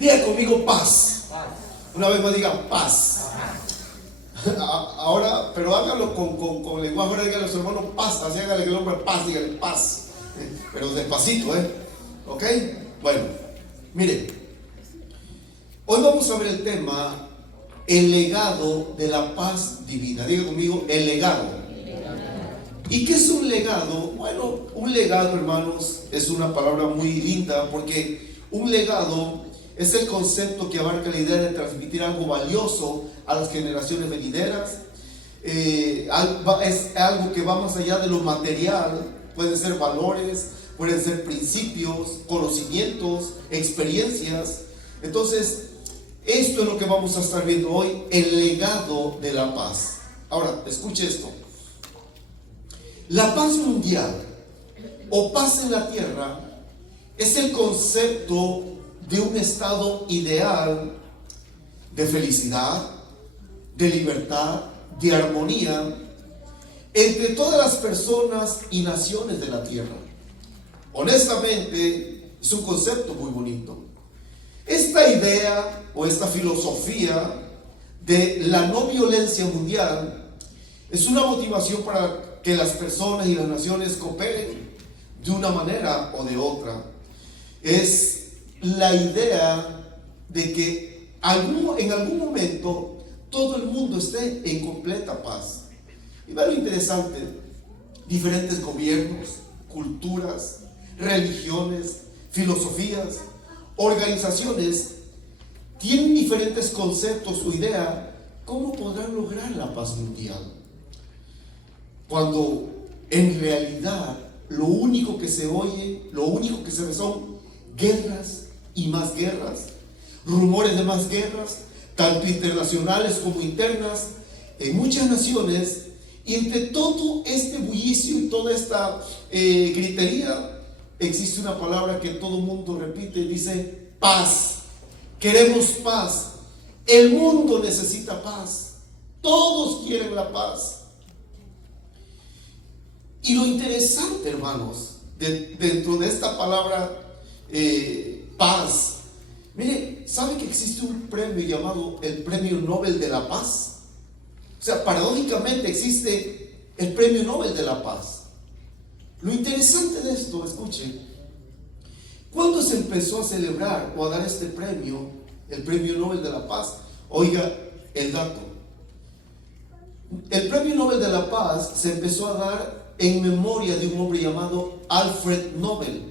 Diga conmigo paz. Una vez más diga paz. Ahora, pero hágalo con el lenguaje. Ahora dígale a su hermano paz. Así hágale que el hombre paz, dígale paz. Pero despacito, ¿ok? Bueno, mire, hoy vamos a ver el tema, el legado de la paz divina. Diga conmigo, el legado. ¿Y qué es un legado? Bueno, un legado, hermanos, es una palabra muy linda, porque un legado es el concepto que abarca la idea de transmitir algo valioso a las generaciones venideras. Es algo que va más allá de lo material. Pueden ser valores, pueden ser principios, conocimientos, experiencias. Entonces, esto es lo que vamos a estar viendo hoy, el legado de la paz. Ahora, escuche esto. La paz mundial o paz en la tierra es el concepto de un estado ideal de felicidad, de libertad, de armonía entre todas las personas y naciones de la tierra. Honestamente, es un concepto muy bonito. Esta idea o esta filosofía de la no violencia mundial es una motivación para que las personas y las naciones cooperen de una manera o de otra. Es la idea de que en algún momento todo el mundo esté en completa paz. Y vean lo interesante: diferentes gobiernos, culturas, religiones, filosofías, organizaciones tienen diferentes conceptos o idea cómo podrán lograr la paz mundial, cuando en realidad lo único que se oye, lo único que se ve son guerras y más guerras, rumores de más guerras, tanto internacionales como internas, en muchas naciones. Y entre todo este bullicio y toda esta gritería, existe una palabra que todo el mundo repite, dice paz. Queremos paz. El mundo necesita paz. Todos quieren la paz. Y lo interesante, hermanos, dentro de esta palabra paz, mire, ¿sabe que existe un premio llamado el Premio Nobel de la Paz? O sea, paradójicamente existe el Premio Nobel de la Paz. Lo interesante de esto, escuchen, ¿cuándo se empezó a celebrar o a dar este premio, el Premio Nobel de la Paz? Oiga el dato. El Premio Nobel de la Paz se empezó a dar en memoria de un hombre llamado Alfred Nobel.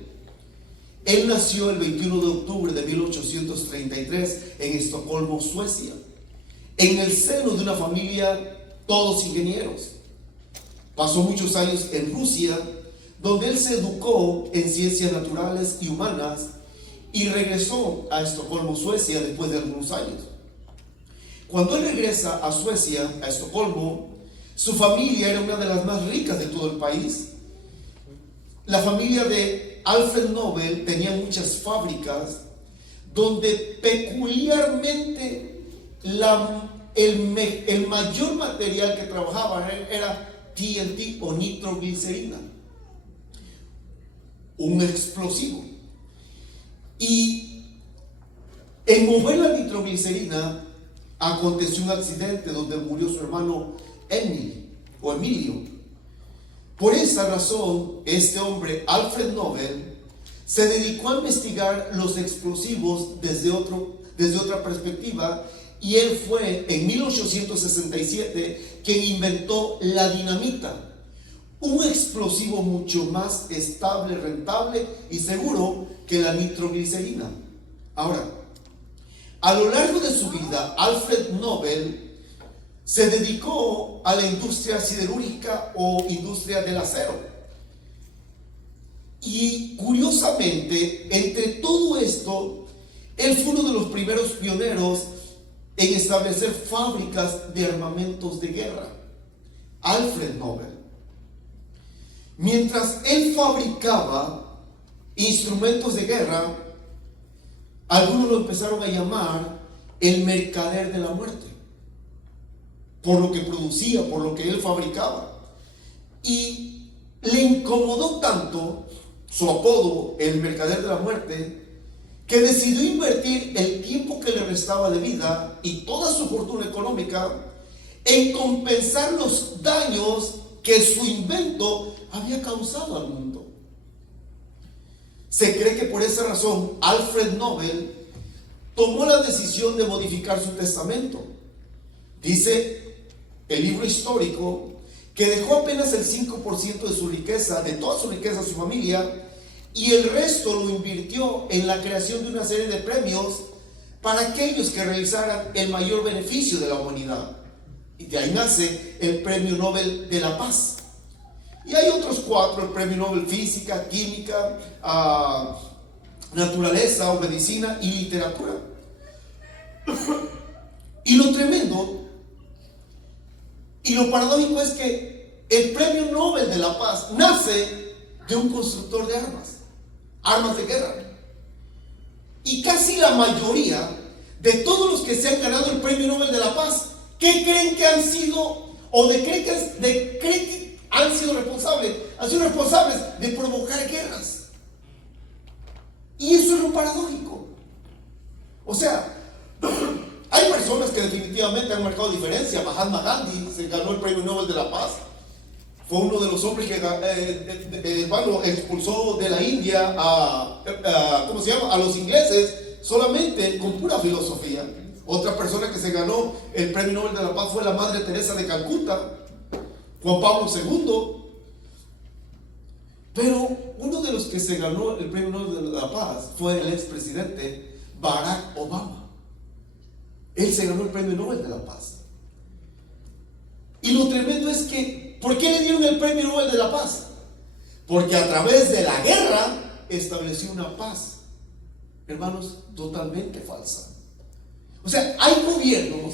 Él nació el 21 de octubre de 1833 en Estocolmo, Suecia, en el seno de una familia todos ingenieros. Pasó muchos años en Rusia, donde él se educó en ciencias naturales y humanas, y regresó a Estocolmo, Suecia, después de algunos años. Cuando él regresa a Suecia, a Estocolmo, su familia era una de las más ricas de todo el país. La familia de Alfred Nobel tenía muchas fábricas donde peculiarmente el mayor material que trabajaban era TNT o nitroglicerina, un explosivo. Y en mover la nitroglicerina aconteció un accidente donde murió su hermano Emilio. Por esa razón, este hombre, Alfred Nobel, se dedicó a investigar los explosivos desde otra perspectiva, y él fue en 1867 quien inventó la dinamita, un explosivo mucho más estable, rentable y seguro que la nitroglicerina. Ahora, a lo largo de su vida, Alfred Nobel se dedicó a la industria siderúrgica o industria del acero. Y curiosamente, entre todo esto, él fue uno de los primeros pioneros en establecer fábricas de armamentos de guerra. Alfred Nobel. Mientras él fabricaba instrumentos de guerra, algunos lo empezaron a llamar el mercader de la muerte, por lo que producía, por lo que él fabricaba. Y le incomodó tanto su apodo, el mercader de la muerte, que decidió invertir el tiempo que le restaba de vida y toda su fortuna económica en compensar los daños que su invento había causado al mundo. Se cree que por esa razón Alfred Nobel tomó la decisión de modificar su testamento. Dice el libro histórico que dejó apenas el 5% de su riqueza, de toda su riqueza a su familia, y el resto lo invirtió en la creación de una serie de premios para aquellos que realizaran el mayor beneficio de la humanidad. Y de ahí nace el Premio Nobel de la Paz. Y hay otros 4, el Premio Nobel Física, Química, Naturaleza o Medicina y Literatura. Y lo tremendo y lo paradójico es que el Premio Nobel de la Paz nace de un constructor de armas de guerra. Y casi la mayoría de todos los que se han ganado el Premio Nobel de la Paz, ¿qué creen que han sido o de creen que han sido responsables? Han sido responsables de provocar guerras. Y eso es lo paradójico. O sea, hay personas que definitivamente han marcado diferencia. Mahatma Gandhi se ganó el Premio Nobel de la Paz. Fue uno de los hombres que expulsó de la India a los ingleses solamente con pura filosofía. Otra persona que se ganó el Premio Nobel de la Paz fue la Madre Teresa de Calcuta, Juan Pablo II. Pero uno de los que se ganó el Premio Nobel de la Paz fue el expresidente Barack Obama. Él se ganó el Premio Nobel de la Paz. Y lo tremendo es que, ¿por qué le dieron el Premio Nobel de la Paz? Porque a través de la guerra estableció una paz, hermanos, totalmente falsa. O sea, hay gobiernos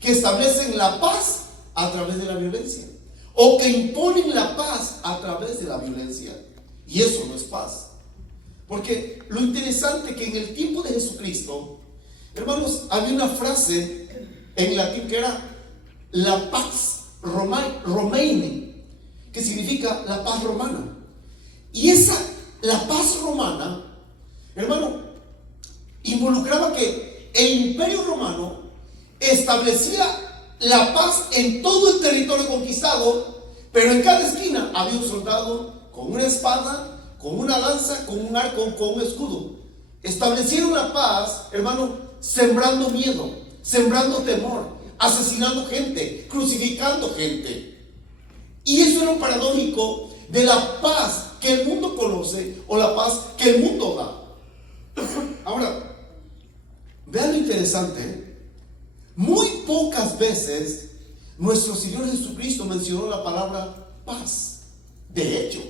que establecen la paz a través de la violencia, o que imponen la paz a través de la violencia. Y eso no es paz. Porque lo interesante es que en el tiempo de Jesucristo, hermanos, había una frase en latín que era la pax Romaini, que significa la paz romana. Y la paz romana, hermano, involucraba que el Imperio Romano establecía la paz en todo el territorio conquistado, pero en cada esquina había un soldado con una espada, con una lanza, con un arco, con un escudo. Establecieron la paz, hermano, sembrando miedo, sembrando temor, asesinando gente, crucificando gente. Y eso es lo paradójico de la paz que el mundo conoce o la paz que el mundo da. Ahora, vean lo interesante. Muy pocas veces nuestro Señor Jesucristo mencionó la palabra paz. De hecho,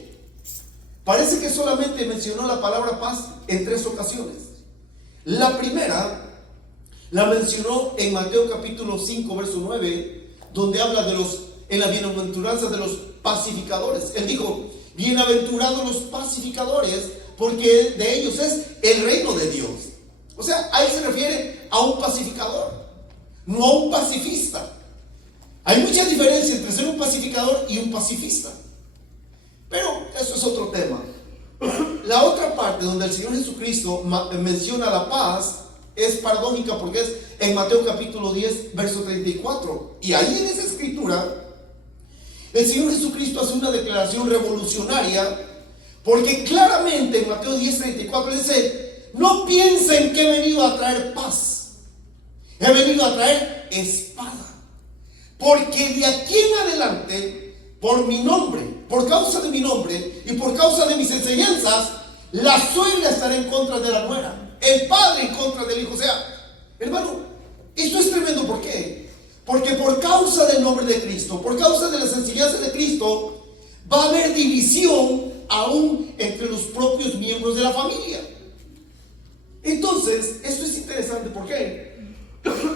parece que solamente mencionó la palabra paz en 3 ocasiones. La primera la mencionó en Mateo capítulo 5, verso 9, donde habla en la bienaventuranza de los pacificadores. Él dijo: bienaventurados los pacificadores, porque de ellos es el reino de Dios. O sea, ahí se refiere a un pacificador, no a un pacifista. Hay mucha diferencia entre ser un pacificador y un pacifista, pero eso es otro tema. La otra parte donde el Señor Jesucristo menciona la paz es paradójica, porque es en Mateo capítulo 10, verso 34. Y ahí en esa escritura el Señor Jesucristo hace una declaración revolucionaria, porque claramente en Mateo 10, 34 dice: no piensen que he venido a traer paz, he venido a traer espada. Porque de aquí en adelante, por mi nombre, por causa de mi nombre y por causa de mis enseñanzas, la suegra estará en contra de la nuera, el padre en contra del hijo. O sea, hermano, esto es tremendo. ¿Por qué? Porque por causa del nombre de Cristo, por causa de las enseñanzas de Cristo, va a haber división aún entre los propios miembros de la familia. Entonces, esto es interesante. ¿Por qué?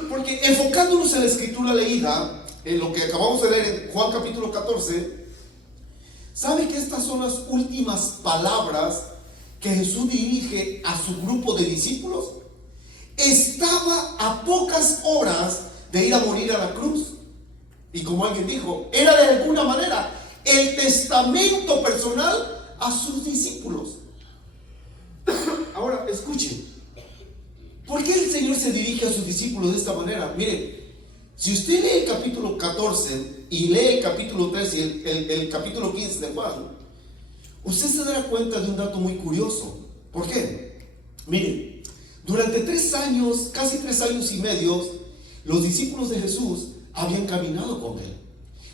Porque enfocándonos en la escritura leída, en lo que acabamos de leer en Juan capítulo 14, ¿sabe que estas son las últimas palabras que Jesús dirige a su grupo de discípulos? Estaba a pocas horas de ir a morir a la cruz, y como alguien dijo, era de alguna manera el testamento personal a sus discípulos. Ahora escuchen, se dirige a sus discípulos de esta manera. Mire, si usted lee el capítulo 14 y lee el capítulo 13 y el capítulo 15 de Juan, usted se dará cuenta de un dato muy curioso. ¿Por qué? Mire, durante 3 años, casi 3 años y medio, los discípulos de Jesús habían caminado con él.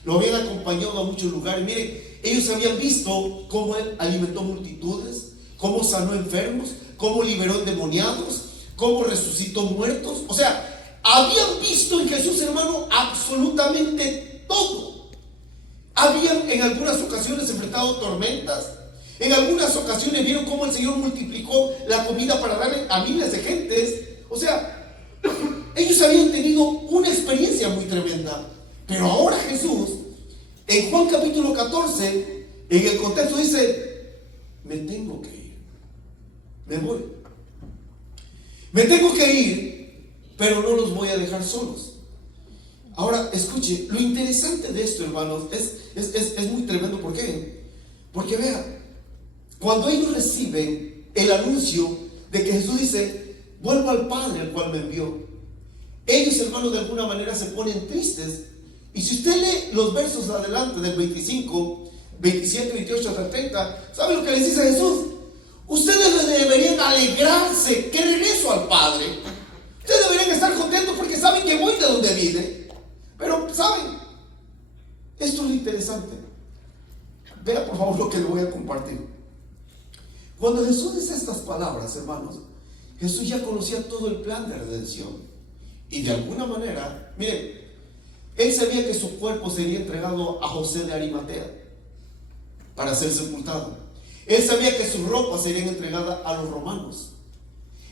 Lo habían acompañado a muchos lugares. Mire, ellos habían visto cómo él alimentó multitudes, cómo sanó enfermos, cómo liberó endemoniados, cómo resucitó muertos. O sea, habían visto en Jesús, hermano, absolutamente todo. Habían en algunas ocasiones enfrentado tormentas. En algunas ocasiones vieron cómo el Señor multiplicó la comida para darle a miles de gentes. O sea, ellos habían tenido una experiencia muy tremenda. Pero ahora Jesús, en Juan capítulo 14, en el contexto dice: me tengo que ir, me voy. Me tengo que ir, pero no los voy a dejar solos. Ahora, escuche, lo interesante de esto, hermanos, es muy tremendo. ¿Por qué? Porque vean, cuando ellos reciben el anuncio de que Jesús dice: vuelvo al Padre al cual me envió, ellos, hermanos, de alguna manera se ponen tristes. Y si usted lee los versos adelante del 25, 27, 28 hasta 30, ¿sabe lo que les dice Jesús? Ustedes deberían alegrarse que regreso al Padre. Ustedes deberían estar contentos porque saben que voy de donde vine. Pero, ¿saben? Esto es lo interesante. Vea por favor lo que le voy a compartir. Cuando Jesús dice estas palabras, hermanos, Jesús ya conocía todo el plan de redención. Y de alguna manera, miren, él sabía que su cuerpo sería entregado a José de Arimatea para ser sepultado. Él sabía que sus ropas serían entregadas a los romanos.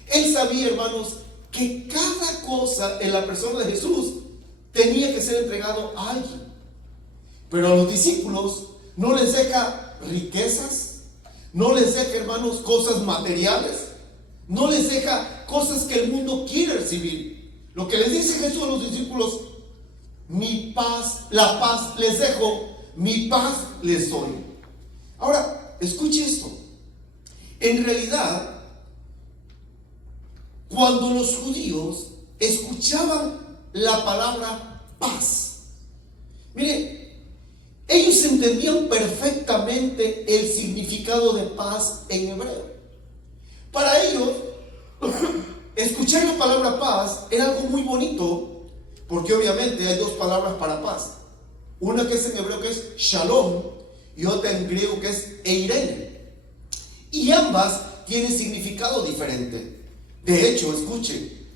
Él sabía, hermanos, que cada cosa en la persona de Jesús tenía que ser entregado a alguien. Pero a los discípulos no les deja riquezas, no les deja, hermanos, cosas materiales, no les deja cosas que el mundo quiere recibir. Lo que les dice Jesús a los discípulos: mi paz, la paz les dejo, mi paz les doy. Ahora, escuche esto. En realidad, cuando los judíos escuchaban la palabra paz, mire, ellos entendían perfectamente el significado de paz en hebreo. Para ellos, escuchar la palabra paz era algo muy bonito, porque obviamente hay 2 palabras para paz. Una que es en hebreo, que es shalom, y otra en griego, que es eirene. Y ambas tienen significado diferente. De hecho, escuche,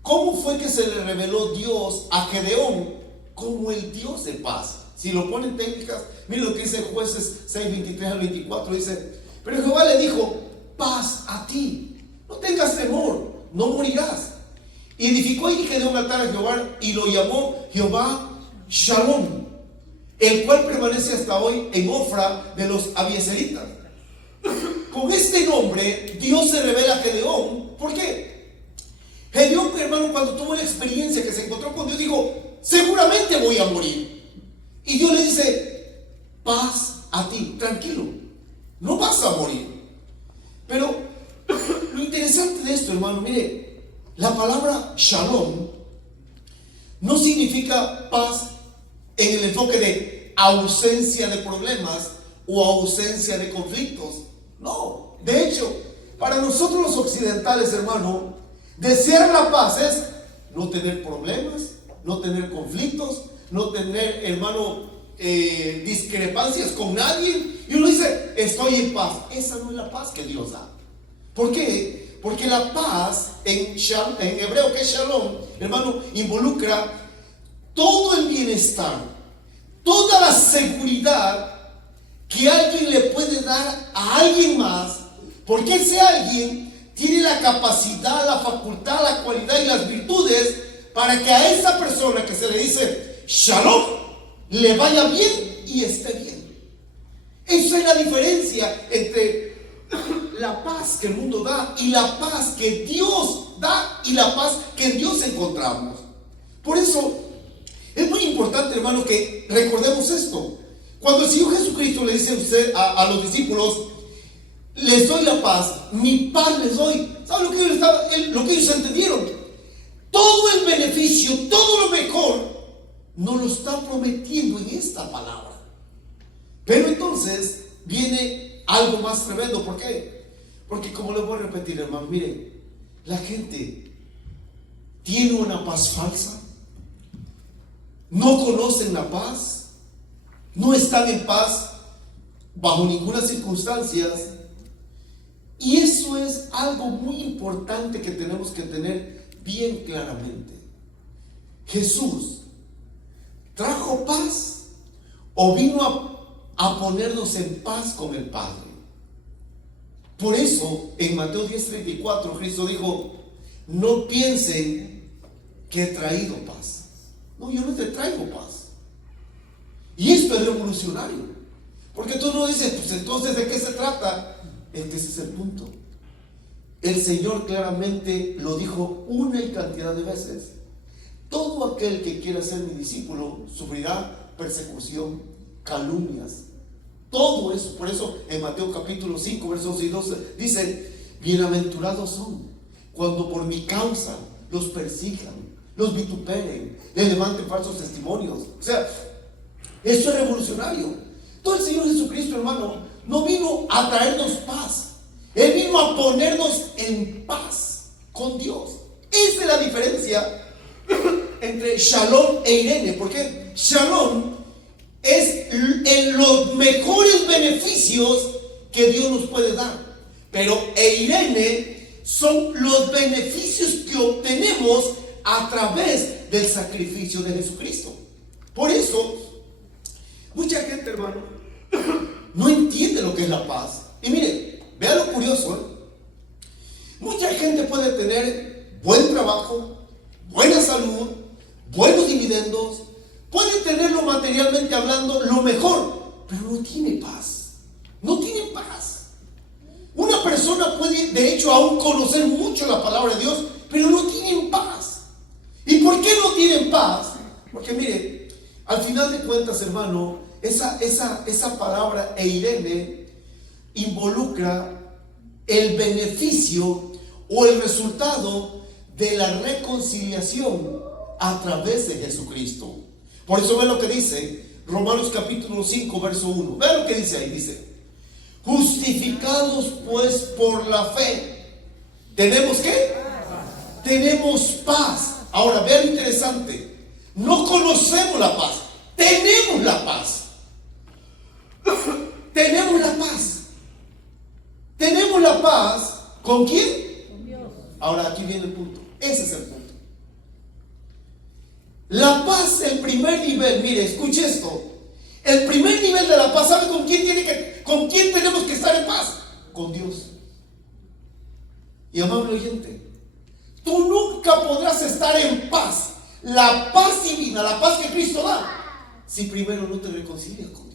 ¿cómo fue que se le reveló Dios a Gedeón como el Dios de paz? Si lo ponen técnicas, miren lo que dice Jueces 6, 23 al 24, dice: pero Jehová le dijo: paz a ti, no tengas temor, no morirás. Y edificó y Gedeón un altar a Jehová y lo llamó Jehová Shalom, el cual permanece hasta hoy en Ofra de los abiezeritas. Con este nombre Dios se revela a Gedeón. ¿Por qué? Gedeón, hermano, cuando tuvo la experiencia que se encontró con Dios, dijo: seguramente voy a morir. Y Dios le dice: paz a ti, tranquilo, no vas a morir. Pero lo interesante de esto, hermano, mire, la palabra shalom no significa paz en el enfoque de ausencia de problemas o ausencia de conflictos. No, de hecho, para nosotros los occidentales, hermano, desear la paz es no tener problemas, no tener conflictos, no tener, hermano, discrepancias con nadie. Y uno dice: estoy en paz. Esa no es la paz que Dios da. ¿Por qué? Porque la paz en hebreo, que es shalom, hermano, involucra todo el bienestar, toda la seguridad que alguien le puede dar a alguien más, porque ese alguien tiene la capacidad, la facultad, la cualidad y las virtudes para que a esa persona que se le dice shalom le vaya bien y esté bien. Esa es la diferencia entre la paz que el mundo da y la paz que Dios da y la paz que en Dios encontramos. Por eso es muy importante, hermano, que recordemos esto. Cuando el Señor Jesucristo le dice a usted, a los discípulos: les doy la paz, mi paz les doy. ¿Sabe lo que ellos entendieron? todo el beneficio, todo lo mejor, nos lo está prometiendo en esta palabra. Pero entonces viene algo más tremendo. ¿Por qué? Porque, como les voy a repetir, hermano, mire, la gente tiene una paz falsa, no conocen la paz, no están en paz bajo ninguna circunstancia. Y eso es algo muy importante que tenemos que tener bien claramente. Jesús trajo paz o vino a ponernos en paz con el Padre. Por eso en Mateo 10:34 Cristo dijo: no piensen que he traído paz. No, yo no te traigo paz. Y esto es revolucionario, porque tú no dices, pues entonces ¿de qué se trata? Ese es el punto. El Señor claramente lo dijo una y cantidad de veces: todo aquel que quiera ser mi discípulo sufrirá persecución, calumnias, todo eso. Por eso en Mateo capítulo 5 versos 11 y 12 dice: bienaventurados son cuando por mi causa los persigan, los vituperen, les levanten falsos testimonios. O sea, esto es revolucionario. Todo el Señor Jesucristo, hermano, no vino a traernos paz, Él vino a ponernos en paz con Dios. Esa es la diferencia entre Shalom e Irene. Porque Shalom es en los mejores beneficios que Dios nos puede dar, pero Irene son los beneficios que obtenemos a través del sacrificio de Jesucristo. Por eso mucha gente, hermano, no entiende lo que es la paz. Y mire, vea lo curioso, mucha gente puede tener buen trabajo, buena salud, buenos dividendos, puede tenerlo materialmente hablando lo mejor, pero no tiene paz. No tiene paz. Una persona puede, de hecho, aún conocer mucho la palabra de Dios, pero no tienen paz. ¿Y por qué no tienen paz? Porque mire, al final de cuentas, hermano, esa palabra Eirene involucra el beneficio o el resultado de la reconciliación a través de Jesucristo. Por eso ve lo que dice Romanos capítulo 5 verso 1. Ve lo que dice ahí. Dice: justificados pues por la fe, ¿tenemos qué? Tenemos paz. Ahora vean lo interesante: no conocemos la paz, tenemos la paz. Tenemos la paz. Tenemos la paz. ¿Con quién? Con Dios. Ahora aquí viene el punto. Ese es el punto. La paz, el primer nivel, mire, escuche esto. El primer nivel de la paz, ¿sabe con quién tenemos que estar en paz? Con Dios. Y amable oyente, tú nunca podrás estar en paz, la paz divina, la paz que Cristo da, si primero no te reconcilias con Dios.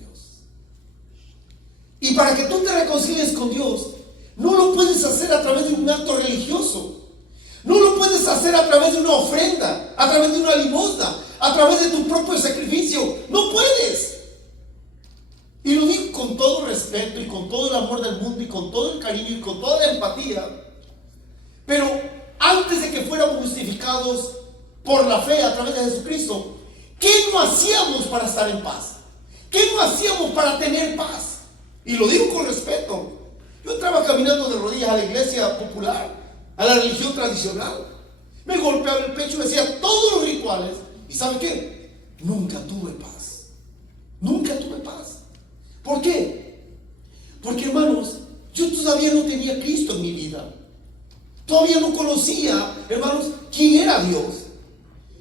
Y para que tú te reconcilies con Dios, no lo puedes hacer a través de un acto religioso. No lo puedes hacer a través de una ofrenda, a través de una limosna, a través de tu propio sacrificio. No puedes. Y lo digo con todo respeto y con todo el amor del mundo y con todo el cariño y con toda la empatía. Pero antes de que fuéramos justificados por la fe a través de Jesucristo, ¿qué no hacíamos para estar en paz? ¿Qué no hacíamos para tener paz? Y lo digo con respeto. Yo estaba caminando de rodillas a la iglesia popular, a la religión tradicional. Me golpeaba el pecho, decía todos los rituales. ¿Y sabe qué? Nunca tuve paz. Nunca tuve paz. ¿Por qué? Porque, hermanos, yo todavía no tenía a Cristo en mi vida. Todavía no conocía, hermanos, quién era Dios.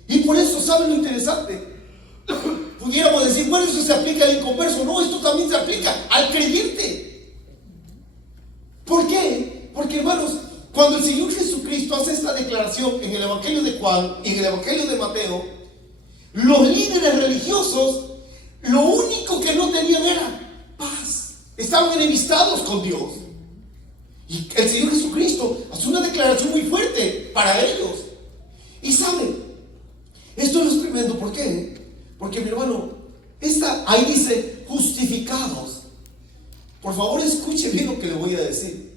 Y por eso, ¿saben lo interesante? Pudiéramos decir, bueno, eso se aplica al inconverso. No, esto también se aplica al creyente. ¿Por qué? Porque, hermanos, cuando el Señor Jesucristo hace esta declaración en el Evangelio de Juan y en el Evangelio de Mateo, los líderes religiosos lo único que no tenían era paz. Estaban enemistados con Dios. Y el Señor Jesucristo hace una declaración muy fuerte para ellos. Y saben, esto no es tremendo. ¿Por qué? Porque, mi hermano, ahí dice justificados. Por favor, escuche bien lo que le voy a decir.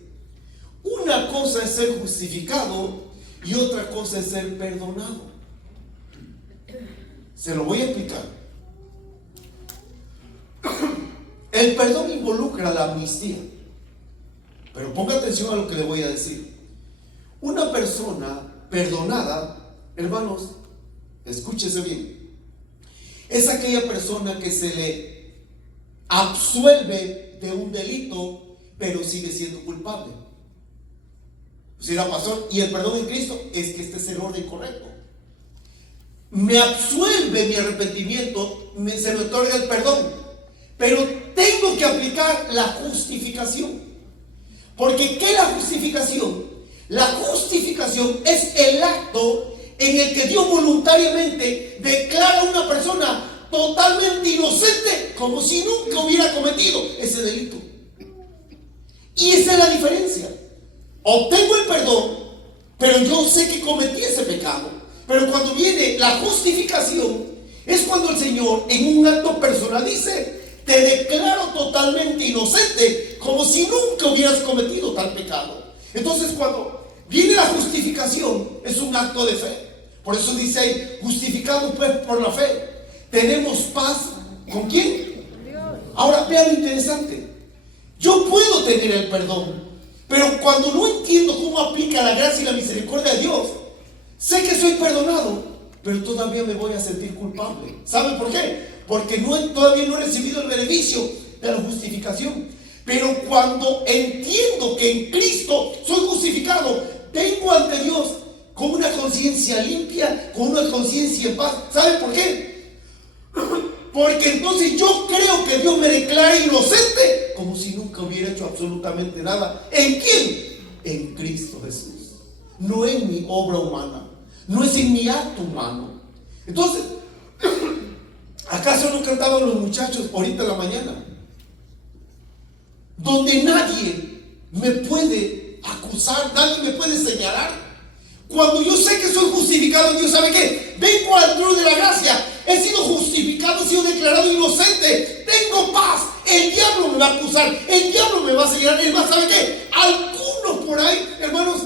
Una cosa es ser justificado y otra cosa es ser perdonado. Se lo voy a explicar. El perdón involucra la amnistía. Pero ponga atención a lo que le voy a decir. Una persona perdonada, hermanos, escúchese bien, es aquella persona que se le absuelve de un delito, pero sigue siendo culpable. Si la pasó, y el perdón en Cristo es que este es el orden correcto. Me absuelve mi arrepentimiento, se me otorga el perdón, pero tengo que aplicar la justificación. Porque ¿qué es la justificación? La justificación es el acto en el que Dios voluntariamente declara a una persona totalmente inocente, como si nunca hubiera cometido ese delito. Y esa es la diferencia. Obtengo el perdón, pero yo sé que cometí ese pecado. Pero cuando viene la justificación, es cuando el Señor en un acto personal dice: te declaro totalmente inocente, como si nunca hubieras cometido tal pecado. Entonces, cuando viene la justificación, es un acto de fe. Por eso dice ahí: justificados pues por la fe, tenemos paz. ¿Con quién? Ahora vean lo interesante. Yo puedo tener el perdón, pero cuando no entiendo cómo aplica la gracia y la misericordia de Dios, sé que soy perdonado, pero todavía me voy a sentir culpable. ¿Saben por qué? Porque todavía no he recibido el beneficio de la justificación. Pero cuando entiendo que en Cristo soy justificado, vengo ante Dios con una conciencia limpia, con una conciencia en paz. ¿Saben por qué? Porque entonces yo creo que Dios me declara inocente, como si nunca hubiera hecho absolutamente nada. ¿En quién? En Cristo Jesús. No en mi obra humana, no es en mi acto humano. Entonces, ¿acaso no cantaban los muchachos ahorita en la mañana? Donde nadie me puede acusar, nadie me puede señalar. Cuando yo sé que soy justificado, Dios sabe que vengo al trono de la gracia, he sido justificado, he sido declarado inocente, tengo paz. El diablo me va a acusar, el diablo me va a señalar, él va a saber que algunos por ahí, hermanos,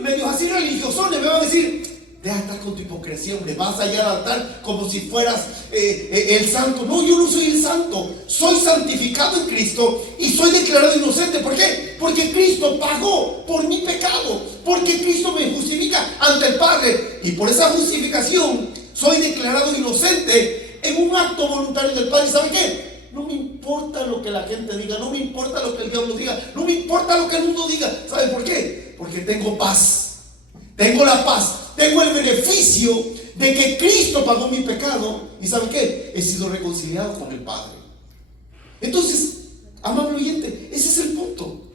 medios así religiosones, me van a decir: deja de estar con tu hipocresía, hombre, vas allá al altar como si fueras el santo. No, yo no soy el santo, soy santificado en Cristo y soy declarado inocente. ¿Por qué? Porque Cristo pagó por mi pecado, porque Cristo me justifica ante el Padre, y por esa justificación soy declarado inocente en un acto voluntario del Padre. ¿Y sabe qué? No me importa lo que la gente diga, no me importa lo que el diablo diga, no me importa lo que el mundo diga. ¿Sabe por qué? Porque tengo paz, tengo la paz, tengo el beneficio de que Cristo pagó mi pecado. ¿Y sabe qué? He sido reconciliado con el Padre. Entonces, amable oyente, ese es el punto.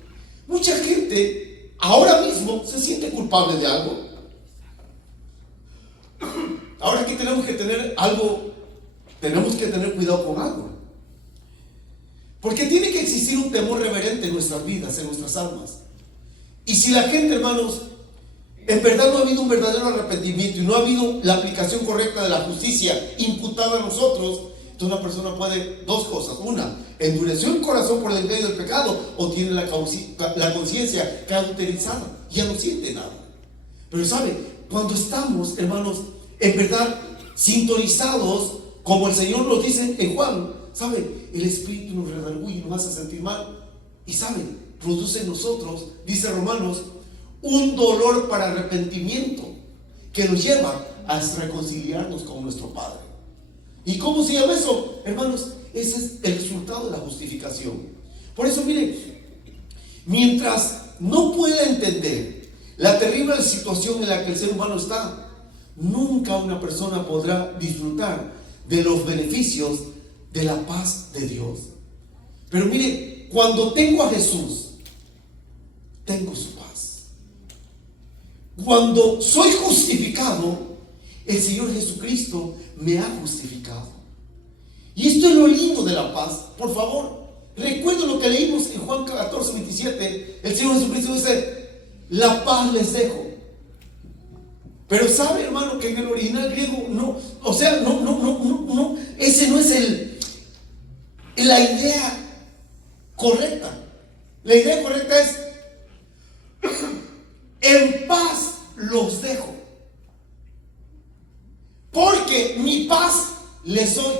Mucha gente ahora mismo se siente culpable de algo. Ahora aquí tenemos que tener cuidado con algo. Porque tiene que existir un temor reverente en nuestras vidas, en nuestras almas. Y si la gente, hermanos, en verdad no ha habido un verdadero arrepentimiento y no ha habido la aplicación correcta de la justicia imputada a nosotros, entonces una persona puede dos cosas: una, endureció el corazón por el engaño del pecado, o tiene la conciencia cauterizada, ya no siente nada. Pero sabe, cuando estamos, hermanos, en verdad sintonizados, como el Señor nos dice en Juan, sabe, el Espíritu nos redarguye y nos hace sentir mal, y sabe, produce en nosotros, dice Romanos, un dolor para arrepentimiento que nos lleva a reconciliarnos con nuestro Padre. ¿Y cómo se llama eso, hermanos? Ese es el resultado de la justificación. Por eso, mire, mientras no pueda entender la terrible situación en la que el ser humano está, nunca una persona podrá disfrutar de los beneficios de la paz de Dios. Pero mire, cuando tengo a Jesús, tengo su paz. Cuando soy justificado, el Señor Jesucristo me ha justificado. Y esto es lo lindo de la paz. Por favor, recuerden lo que leímos en Juan 14, 27. El Señor Jesucristo dice: la paz les dejo. Pero sabe, hermano, que en el original griego no, o sea, no, ese no es la idea correcta. La idea correcta es: en paz los dejo, porque mi paz les doy.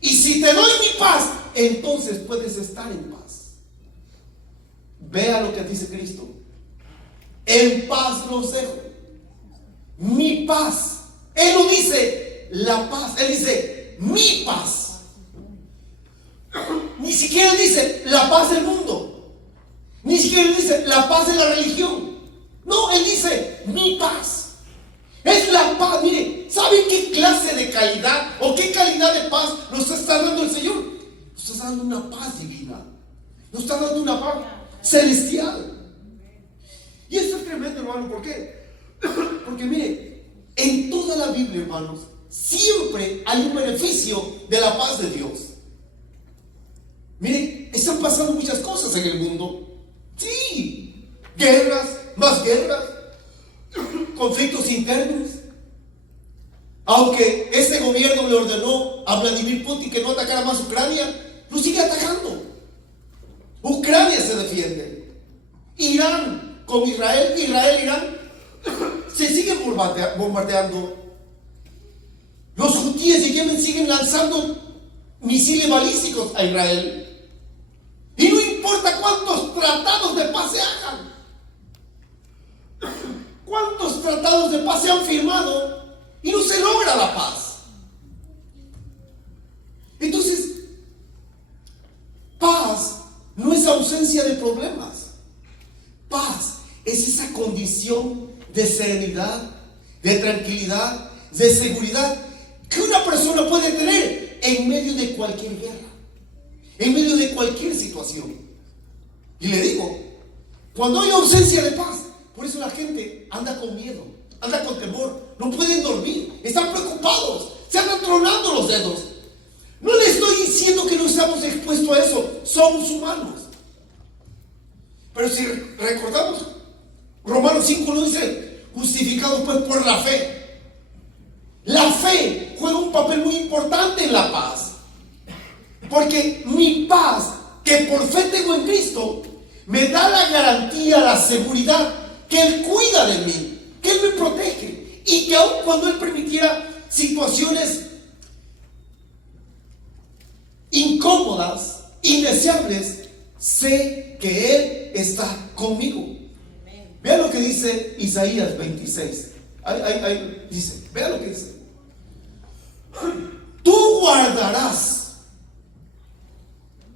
Y si te doy mi paz, entonces puedes estar en paz. Vea lo que dice Cristo: en paz los dejo, mi paz. Él no dice la paz, Él dice mi paz. Ni siquiera dice la paz del mundo, ni siquiera dice la paz de la religión. No, Él dice mi paz. Es la paz. Mire, ¿saben qué clase de calidad o qué calidad de paz nos está dando el Señor? Nos está dando una paz divina, nos está dando una paz celestial. Y esto es tremendo, hermano. ¿Por qué? Porque mire, en toda la Biblia, hermanos, siempre hay un beneficio de la paz de Dios. Mire, están pasando muchas cosas en el mundo. Sí, guerras, más guerras, conflictos internos. Aunque este gobierno le ordenó a Vladimir Putin que no atacara más Ucrania, lo sigue atacando. Ucrania se defiende. Irán con Israel, Irán, se siguen bombardeando. Los hutíes de Yemen siguen lanzando misiles balísticos a Israel. Y no importa cuántos tratados de paz se hagan, cuántos tratados de paz se han firmado, y no se logra la paz. Entonces, paz no es ausencia de problemas. Paz es esa condición de serenidad, de tranquilidad, de seguridad que una persona puede tener en medio de cualquier guerra, en medio de cualquier situación. Y le digo, cuando hay ausencia de paz, por eso la gente anda con miedo, anda con temor, no pueden dormir, están preocupados, se andan tronando los dedos. No le estoy diciendo que no estamos expuestos a eso, somos humanos. Pero si recordamos, Romanos 5:1 dice: justificados pues por la fe. La fe juega un papel muy importante en la paz, porque mi paz, que por fe tengo en Cristo, me da la garantía, la seguridad que Él cuida de mí, que Él me protege, y que aun cuando Él permitiera situaciones incómodas, indeseables, sé que Él está conmigo. Vean lo que dice Isaías 26. Ahí dice, vean lo que dice: tú guardarás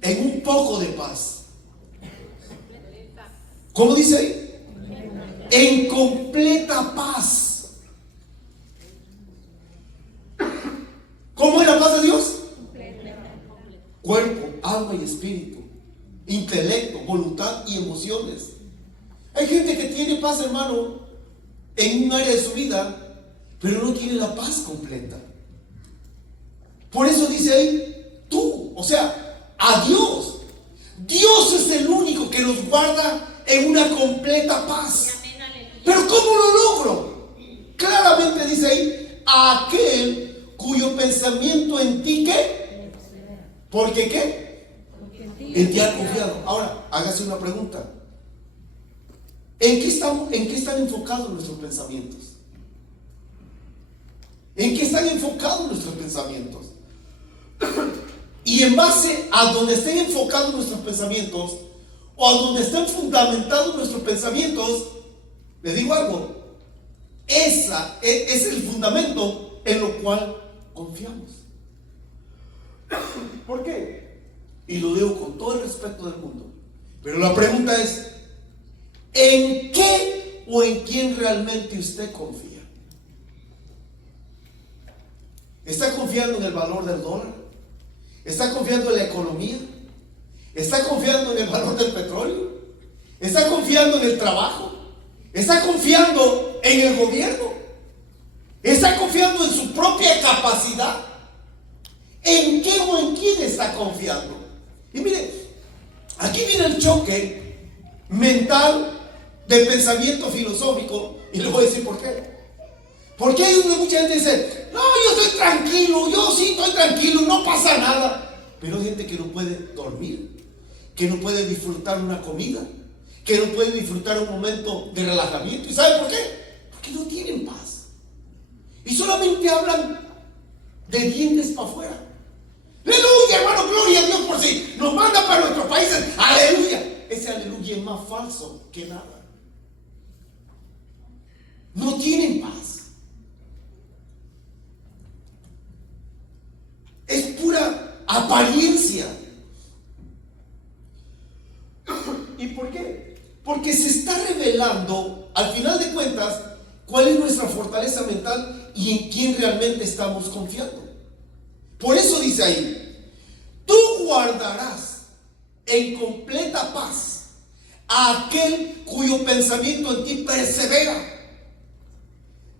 en un poco de paz. ¿Cómo dice ahí? En completa paz. ¿Cómo es la paz de Dios? Cuerpo, alma y espíritu, intelecto, voluntad y emociones. Hay gente que tiene paz, hermano, en un área de su vida, pero no tiene la paz completa. Por eso dice ahí, tú, o sea, a Dios. Dios es el único que nos guarda en una completa paz. Pero ¿cómo lo logro? Claramente dice ahí: aquel cuyo pensamiento en ti, ¿qué? ¿Porque qué? En ti ha confiado. Ahora, hágase una pregunta: ¿en qué están enfocados nuestros pensamientos? ¿En qué están enfocados nuestros pensamientos? Y en base a donde estén enfocados nuestros pensamientos, o a donde estén fundamentados nuestros pensamientos, le digo algo: ese es el fundamento en lo cual confiamos. ¿Por qué? Y lo digo con todo el respeto del mundo, pero la pregunta es: ¿en qué o en quién realmente usted confía? ¿Está confiando en el valor del dólar? ¿Está confiando en la economía? ¿Está confiando en el valor del petróleo? ¿Está confiando en el trabajo? ¿Está confiando en el gobierno? ¿Está confiando en su propia capacidad? ¿En qué o en quién está confiando? Y mire, aquí viene el choque mental, de pensamiento filosófico, y le voy a decir por qué. Porque hay mucha gente que dice: no, yo estoy tranquilo, yo sí estoy tranquilo, no pasa nada. Pero hay gente que no puede dormir, que no puede disfrutar una comida, que no puede disfrutar un momento de relajamiento. ¿Y sabe por qué? Porque no tienen paz. Y solamente hablan de dientes para afuera. Aleluya, hermano, gloria a Dios por si nos manda para nuestros países. Aleluya. Ese aleluya es más falso que nada. No tienen paz. Es pura apariencia. ¿Y por qué? Porque se está revelando, al final de cuentas, cuál es nuestra fortaleza mental y en quién realmente estamos confiando. Por eso dice ahí: tú guardarás en completa paz a aquel cuyo pensamiento en ti persevera.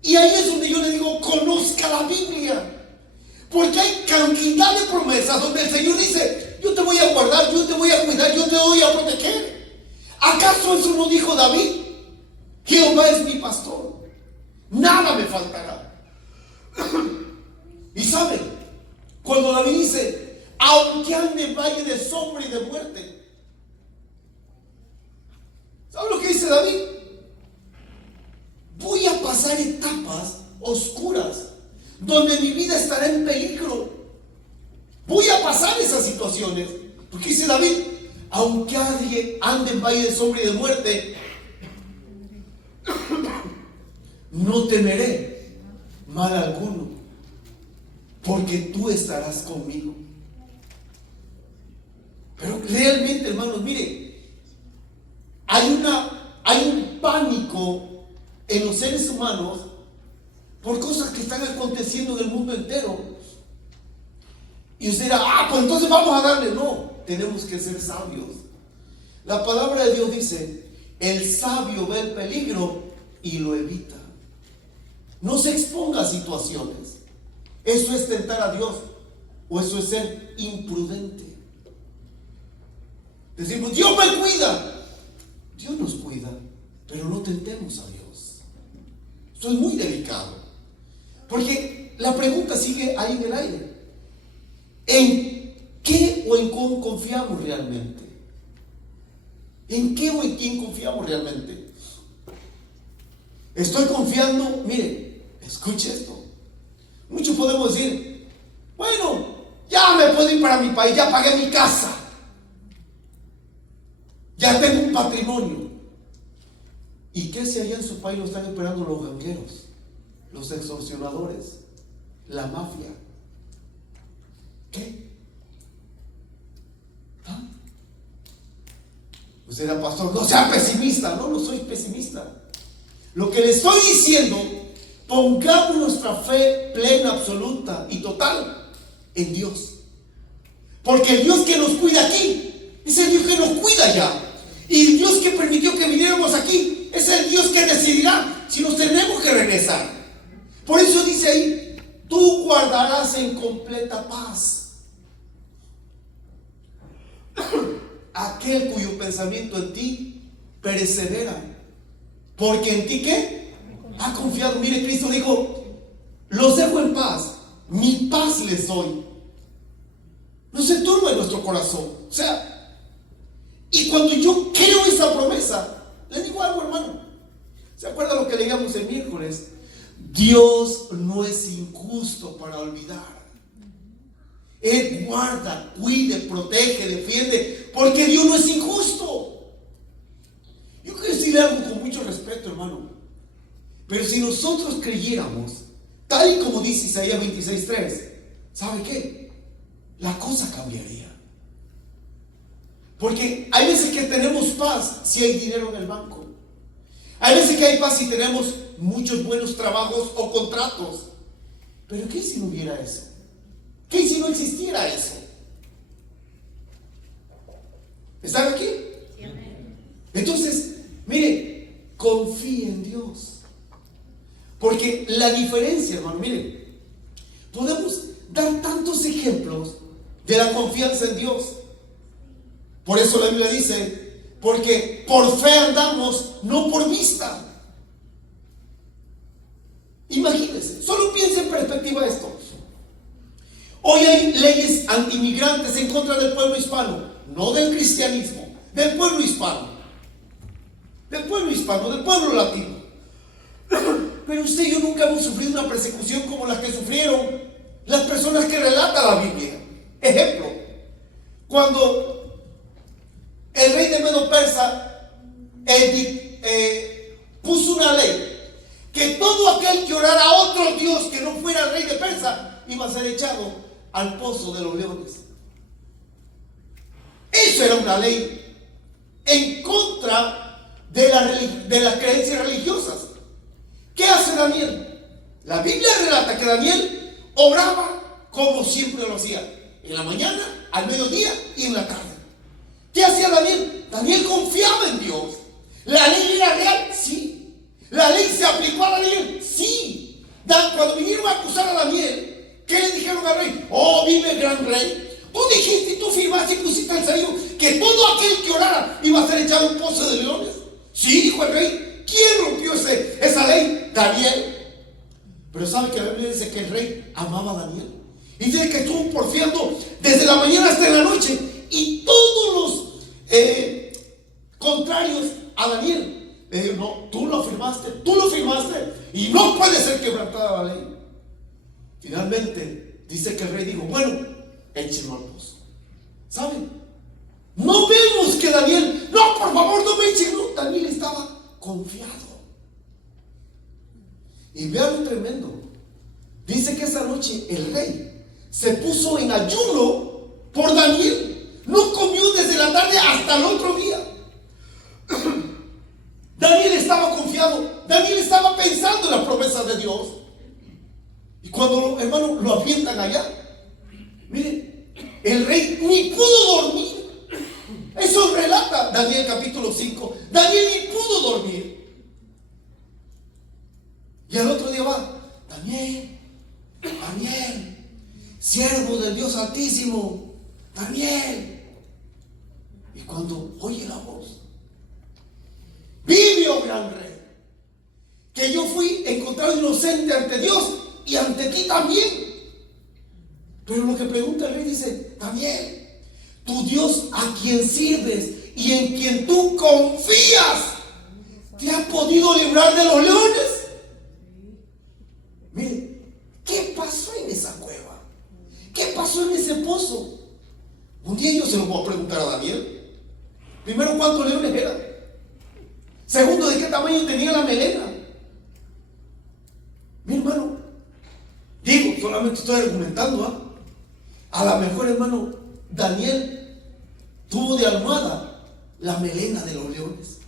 Y ahí es donde yo le digo: conozca la Biblia. Porque hay cantidad de promesas donde el Señor dice: yo te voy a guardar, yo te voy a cuidar, yo te voy a proteger. ¿Acaso eso no dijo David? Jehová es mi pastor, nada me faltará. Y saben, cuando David dice: aunque ande en valle de sombra y de muerte, ¿saben lo que dice David? Voy a pasar etapas oscuras donde mi vida estará en peligro. Voy a pasar esas situaciones. Porque dice David: aunque ande en valle de sombra y de muerte, no temeré mal alguno, porque tú estarás conmigo. Pero realmente, hermanos, mire, hay un pánico en los seres humanos por cosas que están aconteciendo en el mundo entero. Y usted dirá: pues entonces vamos a darle. No, tenemos que ser sabios. La palabra de Dios dice: el sabio ve el peligro y lo evita. No se exponga a situaciones. Eso es tentar a Dios, o eso es ser imprudente. Decimos: Dios me cuida. Dios nos cuida, pero no tentemos a Dios. Esto es muy delicado, porque la pregunta sigue ahí en el aire: ¿en qué o en cómo confiamos realmente? ¿En qué o en quién confiamos realmente? Estoy confiando. Mire, escuche esto. Muchos podemos decir: bueno, ya me puedo ir para mi país, ya pagué mi casa, ya tengo un patrimonio. ¿Y qué si allá en su país lo están esperando los gangueros, los extorsionadores, la mafia? ¿Qué? ¿Ah? Usted era pastor, no sea pesimista. No, no soy pesimista. Lo que le estoy diciendo: pongamos nuestra fe plena, absoluta y total en Dios. Porque el Dios que nos cuida aquí es el Dios que nos cuida allá. Y el Dios que permitió que viniéramos aquí es el Dios que decidirá si nos tenemos que regresar. Por eso dice ahí: tú guardarás en completa paz aquel cuyo pensamiento en ti persevera, porque en ti ¿qué? Ha confiado. Mire, Cristo dijo: los dejo en paz, mi paz les doy. No se turbe nuestro corazón. O sea, y cuando yo creo esa promesa, le digo algo, hermano. ¿Se acuerda lo que leíamos el miércoles? Dios no es injusto para olvidar. Él guarda, cuide, protege, defiende, porque Dios no es injusto. Yo quiero decirle algo con mucho respeto, hermano. Pero si nosotros creyéramos, tal y como dice Isaías 26:3, ¿sabe qué? La cosa cambiaría. Porque hay veces que tenemos paz si hay dinero en el banco. Hay veces que hay paz si tenemos muchos buenos trabajos o contratos. Pero ¿qué si no hubiera eso? ¿Qué si no existiera eso? ¿Están aquí? Entonces, mire, confíe en Dios. Porque la diferencia, hermano, mire, podemos dar tantos ejemplos de la confianza en Dios. Por eso la Biblia dice: porque por fe andamos, no por vista. Imagínense, solo piensen en perspectiva esto. Hoy hay leyes antimigrantes en contra del pueblo hispano, no del cristianismo, del pueblo hispano, del pueblo latino. pero usted y yo nunca hemos sufrido una persecución como la que sufrieron las personas que relata la Biblia. Ejemplo, cuando el rey de Medo Persa puso una ley que todo aquel que orara a otro Dios que no fuera el rey de Persa iba a ser echado al pozo de los leones. Eso era una ley en contra de las creencias religiosas. ¿Qué hace Daniel? La Biblia relata que Daniel oraba como siempre lo hacía, en la mañana, al mediodía y en la tarde. ¿Qué hacía Daniel? Daniel confiaba en Dios. ¿La ley era real? Sí. ¿La ley se aplicó a Daniel? Sí. Cuando vinieron a acusar a Daniel, ¿qué le dijeron al rey? Oh, vive el gran rey. Tú dijiste y tú firmaste y pusiste al sello que todo aquel que orara iba a ser echado en un pozo de leones. Sí, dijo el rey. ¿Quién rompió esa ley? Daniel. Pero sabe que la Biblia dice que el rey amaba a Daniel. Y dice que estuvo porfiando desde la mañana hasta la noche. Y todos los contrarios a Daniel le dijeron: no, tú lo firmaste y no puede ser quebrantada la ley. Finalmente dice que el rey dijo: bueno, échenlo al pozo. ¿Saben? No vemos que Daniel, no, por favor, no me echen. No, Daniel estaba confiado. Y vean lo tremendo. Dice que esa noche el rey se puso en ayuno por Daniel. No comió desde la tarde hasta el otro día. Daniel estaba confiado. Daniel estaba pensando en las promesas de Dios. Y cuando, hermano, lo avientan allá, miren, el rey ni pudo dormir. Eso relata Daniel capítulo 5. Daniel ni pudo dormir. Y al otro día va: Daniel, siervo del Dios Altísimo, Daniel. Y cuando oye la voz: vive, oh gran rey, que yo fui encontrado inocente ante Dios y ante ti también. Pero lo que pregunta el rey dice: Daniel, tu Dios a quien sirves y en quien tú confías, ¿te ha podido librar de los leones? Mire, ¿qué pasó en esa cueva? ¿Qué pasó en ese pozo? Un día yo se lo voy a preguntar a Daniel. Primero, ¿cuántos leones eran? Segundo, ¿de qué tamaño tenía la melena? Mi hermano, digo, solamente estoy argumentando, a lo mejor, hermano, Daniel tuvo de almohada la melena de los leones.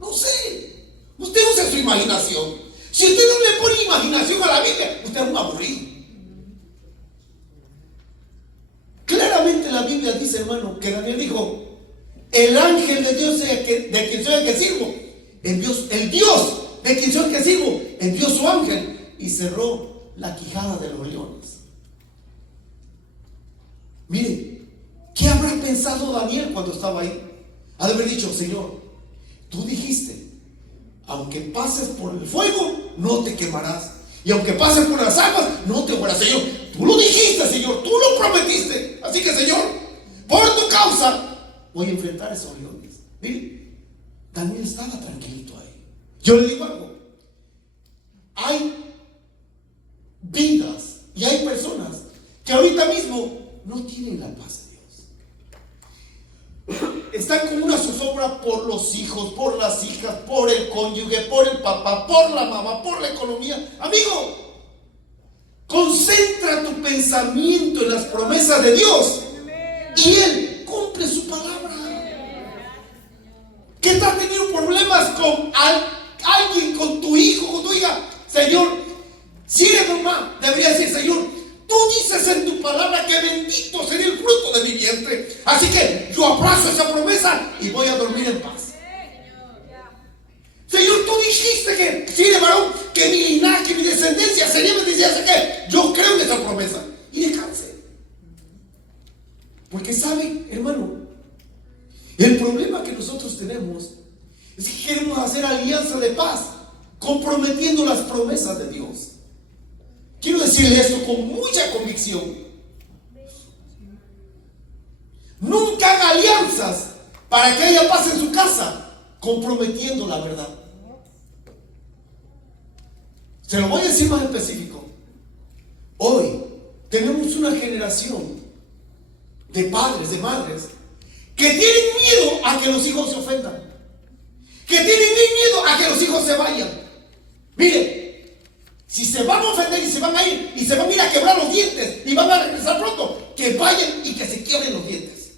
No sé. Usted usa su imaginación. Si usted no le pone imaginación a la Biblia, usted es un aburrido. Claramente la Biblia dice, hermano, que Daniel dijo: el ángel de Dios de quien soy el que sirvo, el Dios de quien soy el que sirvo, envió su ángel y cerró la quijada de los leones. Mire, ¿qué habrá pensado Daniel cuando estaba ahí? Ha de haber dicho: Señor, tú dijiste, aunque pases por el fuego, no te quemarás. Y aunque pases por las aguas, no te morirás. Señor, tú lo dijiste, Señor, tú lo prometiste. Así que, Señor, por tu causa voy a enfrentar a esos leones. Mire, Daniel estaba tranquilito ahí. Yo le digo algo: hay vidas y hay personas que ahorita mismo no tienen la paz de Dios. Están con una zozobra por los hijos, por las hijas, por el cónyuge, por el papá, por la mamá, por la economía. Amigo, concentra tu pensamiento en las promesas de Dios y Él cumple su palabra. ¿Qué estás teniendo problemas con alguien, con tu hijo, con tu hija? Señor, si eres mamá, debería decir: Señor, tú dices en tu palabra que bendito sería el fruto de mi vientre. Así que yo abrazo esa promesa y voy a dormir en paz. Señor, tú dijiste que si eres varón, que mi linaje, que mi descendencia sería bendecida. Así que yo creo en esa promesa y descanse. Porque saben, hermano, el problema que nosotros tenemos es que queremos hacer alianza de paz comprometiendo las promesas de Dios. Quiero decirle esto con mucha convicción: nunca haga alianzas para que haya paz en su casa comprometiendo la verdad. Se lo voy a decir más específico. Hoy tenemos una generación de padres, de madres, que tienen miedo a que los hijos se ofendan, que tienen miedo a que los hijos se vayan. Mire, si se van a ofender y se van a ir y se van a ir a quebrar los dientes y van a regresar pronto, que vayan y que se quiebren los dientes.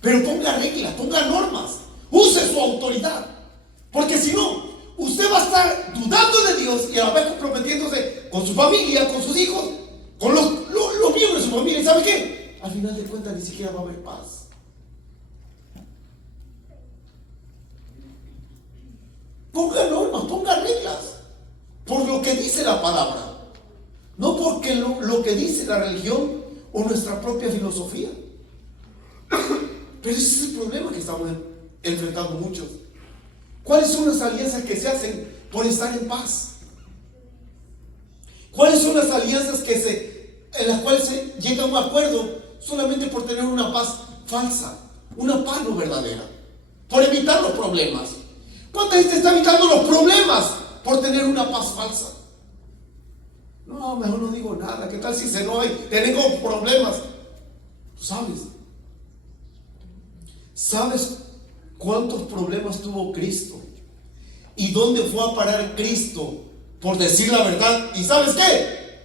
Pero ponga reglas, ponga normas, use su autoridad, porque si no, usted va a estar dudando de Dios y a la vez comprometiéndose con su familia, con sus hijos, con los miembros de su familia. ¿Y sabe qué? Al final de cuentas ni siquiera va a haber paz. Ponga normas, ponga reglas, por lo que dice la palabra, no porque lo que dice la religión o nuestra propia filosofía. Pero ese es el problema que estamos enfrentando muchos. ¿Cuáles son las alianzas que se hacen por estar en paz? ¿Cuáles son las alianzas en las cuales se llega a un acuerdo solamente por tener una paz falsa, una paz no verdadera, por evitar los problemas? ¿Cuánta gente está evitando los problemas por tener una paz falsa? No, mejor no digo nada. ¿Qué tal si tenemos problemas? ¿Tú sabes cuántos problemas tuvo Cristo? ¿Y dónde fue a parar Cristo por decir la verdad? ¿Y sabes qué?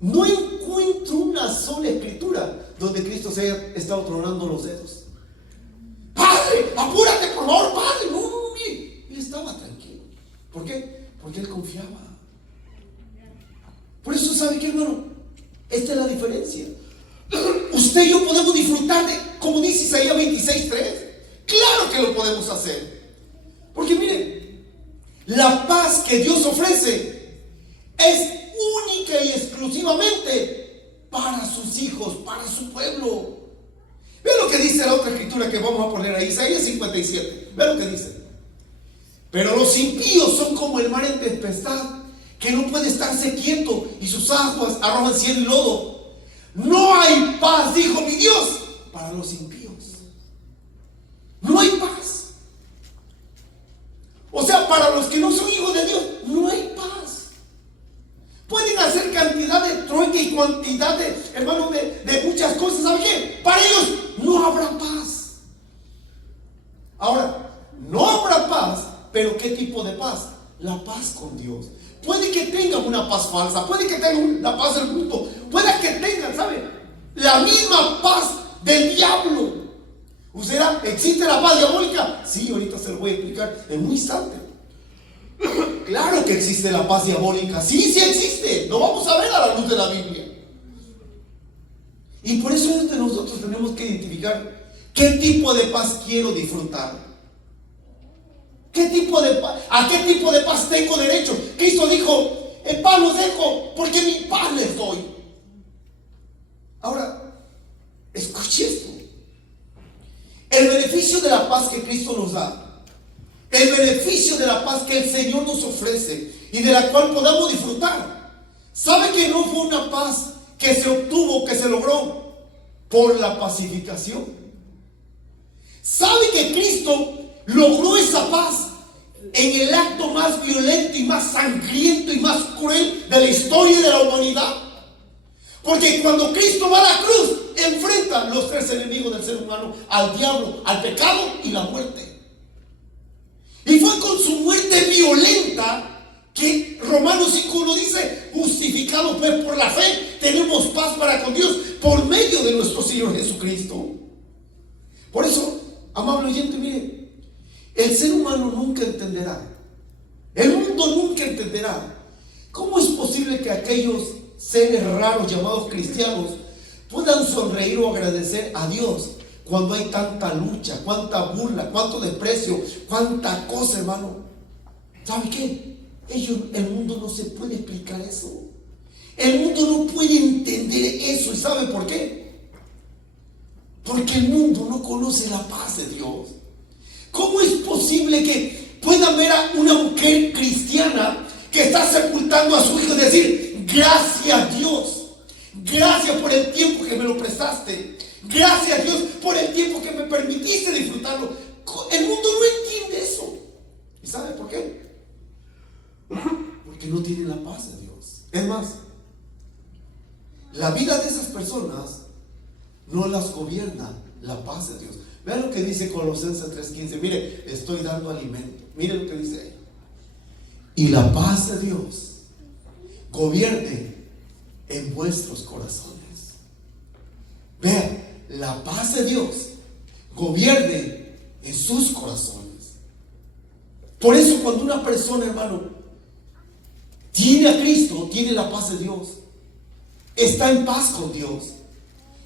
No encuentro una sola escritura donde Cristo se haya estado tronando los dedos. Padre, apúrate por favor, Padre. No, mire, él estaba tranquilo. ¿Por qué? Porque él confiaba. Por eso, ¿sabe qué, hermano? Esta es la diferencia. Usted y yo podemos disfrutar de, como dice Isaías 26:3. Claro que lo podemos hacer. Porque mire, la paz que Dios ofrece es única y exclusivamente para sus hijos, para su pueblo. Vean lo que dice la otra escritura que vamos a poner ahí, Isaías 57. Vean lo que dice. Pero los impíos son como el mar en tempestad, que no puede estarse quieto y sus aguas arrojan cielo y lodo. No hay paz, dijo mi Dios, para los impíos. No hay paz. O sea, para los que no son hijos de Dios, no hay paz. Pueden hacer cantidad de trueque y cantidad de, hermano, de muchas cosas. ¿Sabe qué? Para ellos no habrá paz. Ahora, no habrá paz, pero ¿qué tipo de paz? La paz con Dios. Puede que tengan una paz falsa, puede que tengan una paz del mundo, puede que tengan, ¿sabe?, la misma paz del diablo. ¿Usted dirá, existe la paz diabólica? Sí, ahorita se lo voy a explicar en un instante. Claro que existe la paz diabólica, sí existe. Lo vamos a ver a la luz de la Biblia. Y por eso es que nosotros tenemos que identificar qué tipo de paz quiero disfrutar. ¿Qué tipo de paz? ¿A qué tipo de paz tengo derecho? Cristo dijo, en paz los dejo porque mi paz les doy. Ahora, escuche esto. El beneficio de la paz que Cristo nos da, el beneficio de la paz que el Señor nos ofrece y de la cual podamos disfrutar, ¿sabe que no fue una paz que se obtuvo, que se logró por la pacificación? ¿Sabe que Cristo logró esa paz en el acto más violento y más sangriento y más cruel de la historia de la humanidad? Porque cuando Cristo va a la cruz, enfrenta los tres enemigos del ser humano: al diablo, al pecado y la muerte. Y fue con su muerte violenta que Romanos 5 lo dice: justificados pues por la fe, tenemos paz para con Dios por medio de nuestro Señor Jesucristo. Por eso, amable oyente, mire, el ser humano nunca entenderá, el mundo nunca entenderá cómo es posible que aquellos seres raros llamados cristianos puedan sonreír o agradecer a Dios cuando hay tanta lucha, cuánta burla, cuánto desprecio, cuánta cosa, hermano. ¿Sabe qué? El mundo no se puede explicar eso. El mundo no puede entender eso. ¿Y sabe por qué? Porque el mundo no conoce la paz de Dios. ¿Cómo es posible que puedan ver a una mujer cristiana que está sepultando a su hijo y decir: gracias Dios, gracias por el tiempo que me lo prestaste, gracias Dios por el tiempo que me permitiste disfrutarlo? El mundo no entiende eso. ¿Y sabe por qué? no tienen la paz de Dios. Es más, la vida de esas personas no las gobierna la paz de Dios. Vean lo que dice Colosenses 3:15. Mire, estoy dando alimento. Mire lo que dice ahí. Y la paz de Dios gobierne en vuestros corazones. Vean, la paz de Dios gobierne en sus corazones. Por eso cuando una persona, hermano, tiene a Cristo, tiene la paz de Dios, está en paz con Dios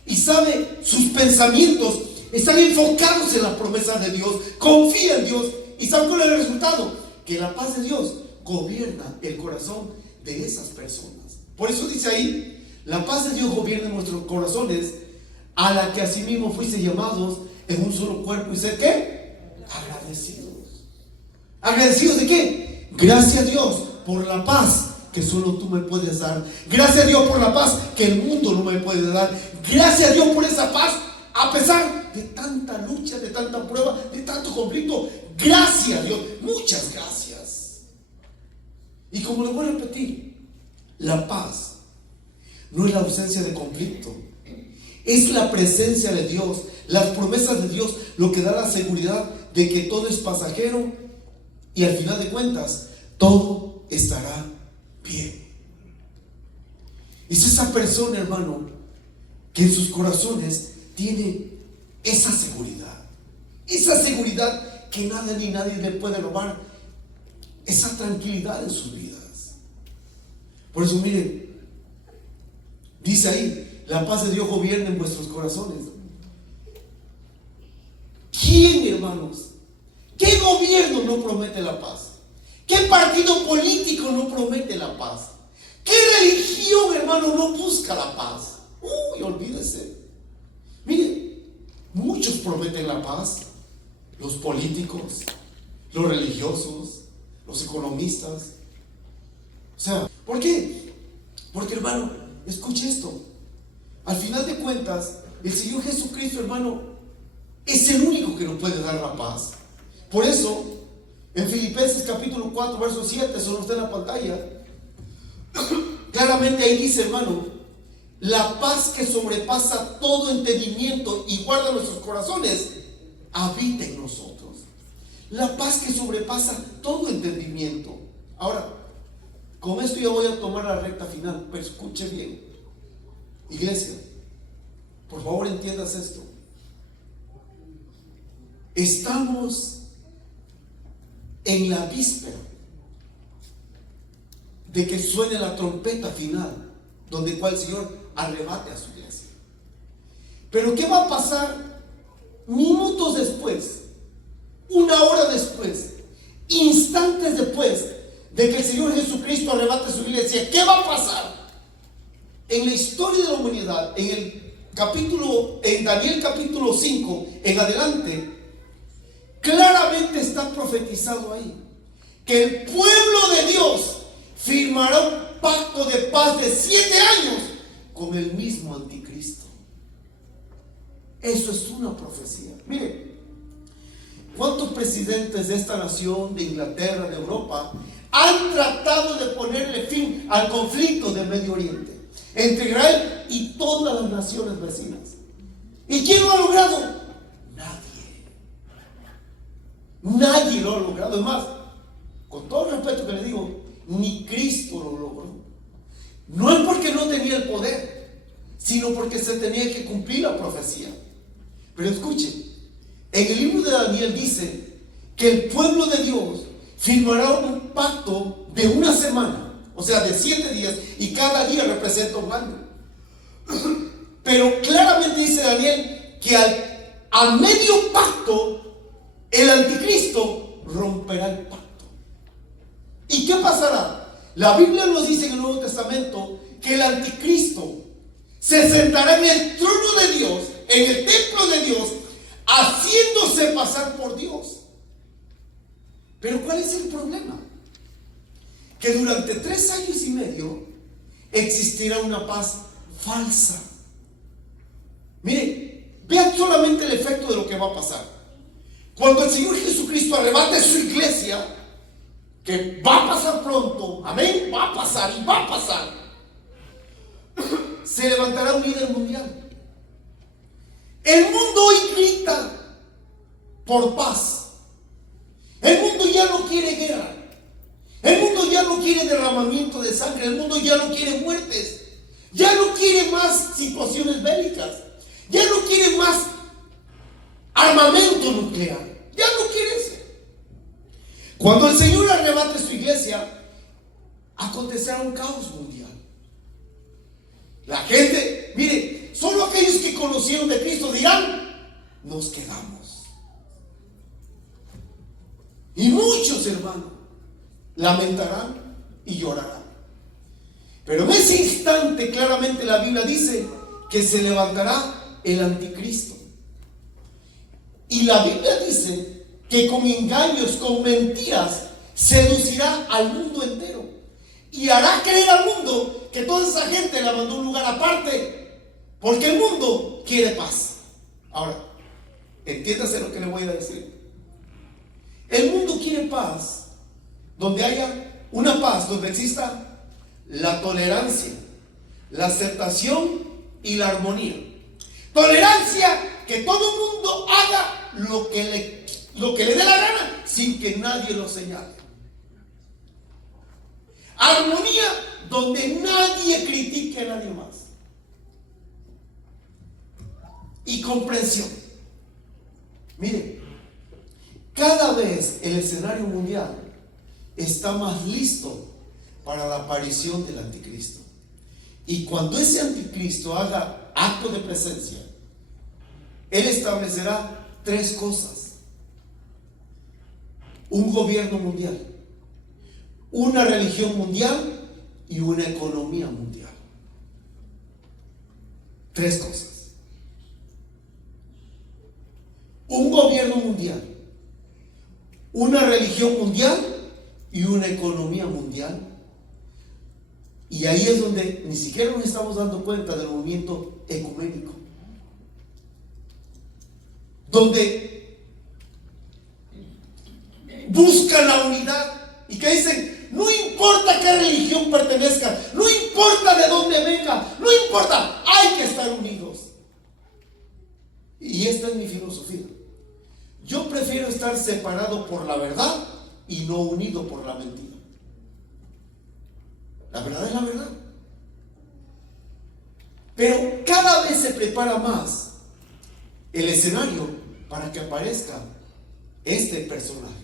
y sabe, sus pensamientos están enfocados en las promesas de Dios, confía en Dios. ¿Y sabe cuál es el resultado? Que la paz de Dios gobierna el corazón de esas personas. Por eso dice ahí, la paz de Dios gobierna en nuestros corazones, a la que asimismo fuiste llamados en un solo cuerpo y ser ¿qué? Agradecidos. ¿Agradecidos de qué? Gracias a Dios por la paz que solo tú me puedes dar. Gracias a Dios por la paz que el mundo no me puede dar. Gracias a Dios por esa paz a pesar de tanta lucha, de tanta prueba, de tanto conflicto. Gracias a Dios, muchas gracias. Y como lo voy a repetir, la paz no es la ausencia de conflicto, es la presencia de Dios, las promesas de Dios, lo que da la seguridad de que todo es pasajero y al final de cuentas todo estará bien. Es esa persona, hermano, que en sus corazones tiene esa seguridad que nada ni nadie le puede robar, esa tranquilidad en sus vidas. Por eso miren, dice ahí, la paz de Dios gobierna en vuestros corazones. ¿Quién, hermanos? ¿Qué gobierno no promete la paz? ¿Qué partido político no promete la paz? ¿Qué religión, hermano, no busca la paz? Uy, olvídese. Mire, muchos prometen la paz. Los políticos, los religiosos, los economistas. O sea, ¿por qué? Porque, hermano, escuche esto. Al final de cuentas, el Señor Jesucristo, hermano, es el único que nos puede dar la paz. Por eso, en Filipenses capítulo 4, verso 7, eso no está en la pantalla, claramente ahí dice, hermano, la paz que sobrepasa todo entendimiento y guarda nuestros corazones, habita en nosotros. La paz que sobrepasa todo entendimiento. Ahora, con esto ya voy a tomar la recta final, pero escuche bien. Iglesia, por favor entiendas esto. Estamos en la víspera de que suene la trompeta final, donde cual el Señor arrebate a su iglesia. Pero ¿qué va a pasar minutos después, una hora después, instantes después de que el Señor Jesucristo arrebate a su iglesia? ¿Qué va a pasar? En la historia de la humanidad, en Daniel capítulo 5 en adelante, claramente está profetizado ahí que el pueblo de Dios firmará un pacto de paz de 7 años con el mismo anticristo. Eso es una profecía. Mire, ¿cuántos presidentes de esta nación, de Inglaterra, de Europa, han tratado de ponerle fin al conflicto del Medio Oriente entre Israel y todas las naciones vecinas? ¿Y quién lo ha logrado? Nadie lo ha logrado. Es más, con todo el respeto que le digo, ni Cristo lo logró. No es porque no tenía el poder, sino porque se tenía que cumplir la profecía. Pero escuche, en el libro de Daniel dice que el pueblo de Dios firmará un pacto de una semana, o sea, de 7 días, y cada día representa un año. Pero claramente dice Daniel que al medio pacto el anticristo romperá el pacto. ¿Y qué pasará? La Biblia nos dice en el Nuevo Testamento que el anticristo se sentará en el trono de Dios, en el templo de Dios, haciéndose pasar por Dios. Pero ¿cuál es el problema? Que durante 3 años y medio existirá una paz falsa. Mire, vean solamente el efecto de lo que va a pasar. Cuando el Señor Jesucristo arrebate su iglesia, que va a pasar pronto, amén, va a pasar y va a pasar, se levantará un líder mundial. El mundo hoy grita por paz. El mundo ya no quiere guerra. El mundo ya no quiere derramamiento de sangre. El mundo ya no quiere muertes. Ya no quiere más situaciones bélicas. Ya no quiere más armamento nuclear. Ya no quiere eso. Cuando el Señor arrebate su iglesia, acontecerá un caos mundial. La gente, mire, solo aquellos que conocieron de Cristo dirán: nos quedamos. Y muchos, hermanos, lamentarán y llorarán. Pero en ese instante claramente la Biblia dice que se levantará el anticristo. Y la Biblia dice que con engaños, con mentiras, seducirá al mundo entero y hará creer al mundo que toda esa gente la mandó a un lugar aparte, porque el mundo quiere paz. Ahora, entiéndase lo que le voy a decir. El mundo quiere paz donde haya una paz, donde exista la tolerancia, la aceptación y la armonía. Tolerancia, que todo el mundo haga lo que le dé la gana sin que nadie lo señale. Armonía, donde nadie critique a nadie más. Y comprensión. Mire, cada vez el escenario mundial está más listo para la aparición del anticristo. Y cuando ese anticristo haga acto de presencia, él establecerá tres cosas: un gobierno mundial, una religión mundial y una economía mundial. Tres cosas: un gobierno mundial, una religión mundial y una economía mundial. Y ahí es donde ni siquiera nos estamos dando cuenta del movimiento ecuménico, donde buscan la unidad y que dicen: no importa qué religión pertenezca, no importa de dónde venga, no importa, hay que estar unidos. Y esta es mi filosofía. Yo prefiero estar separado por la verdad y no unido por la mentira. La verdad es la verdad. Pero cada vez se prepara más el escenario para que aparezca este personaje.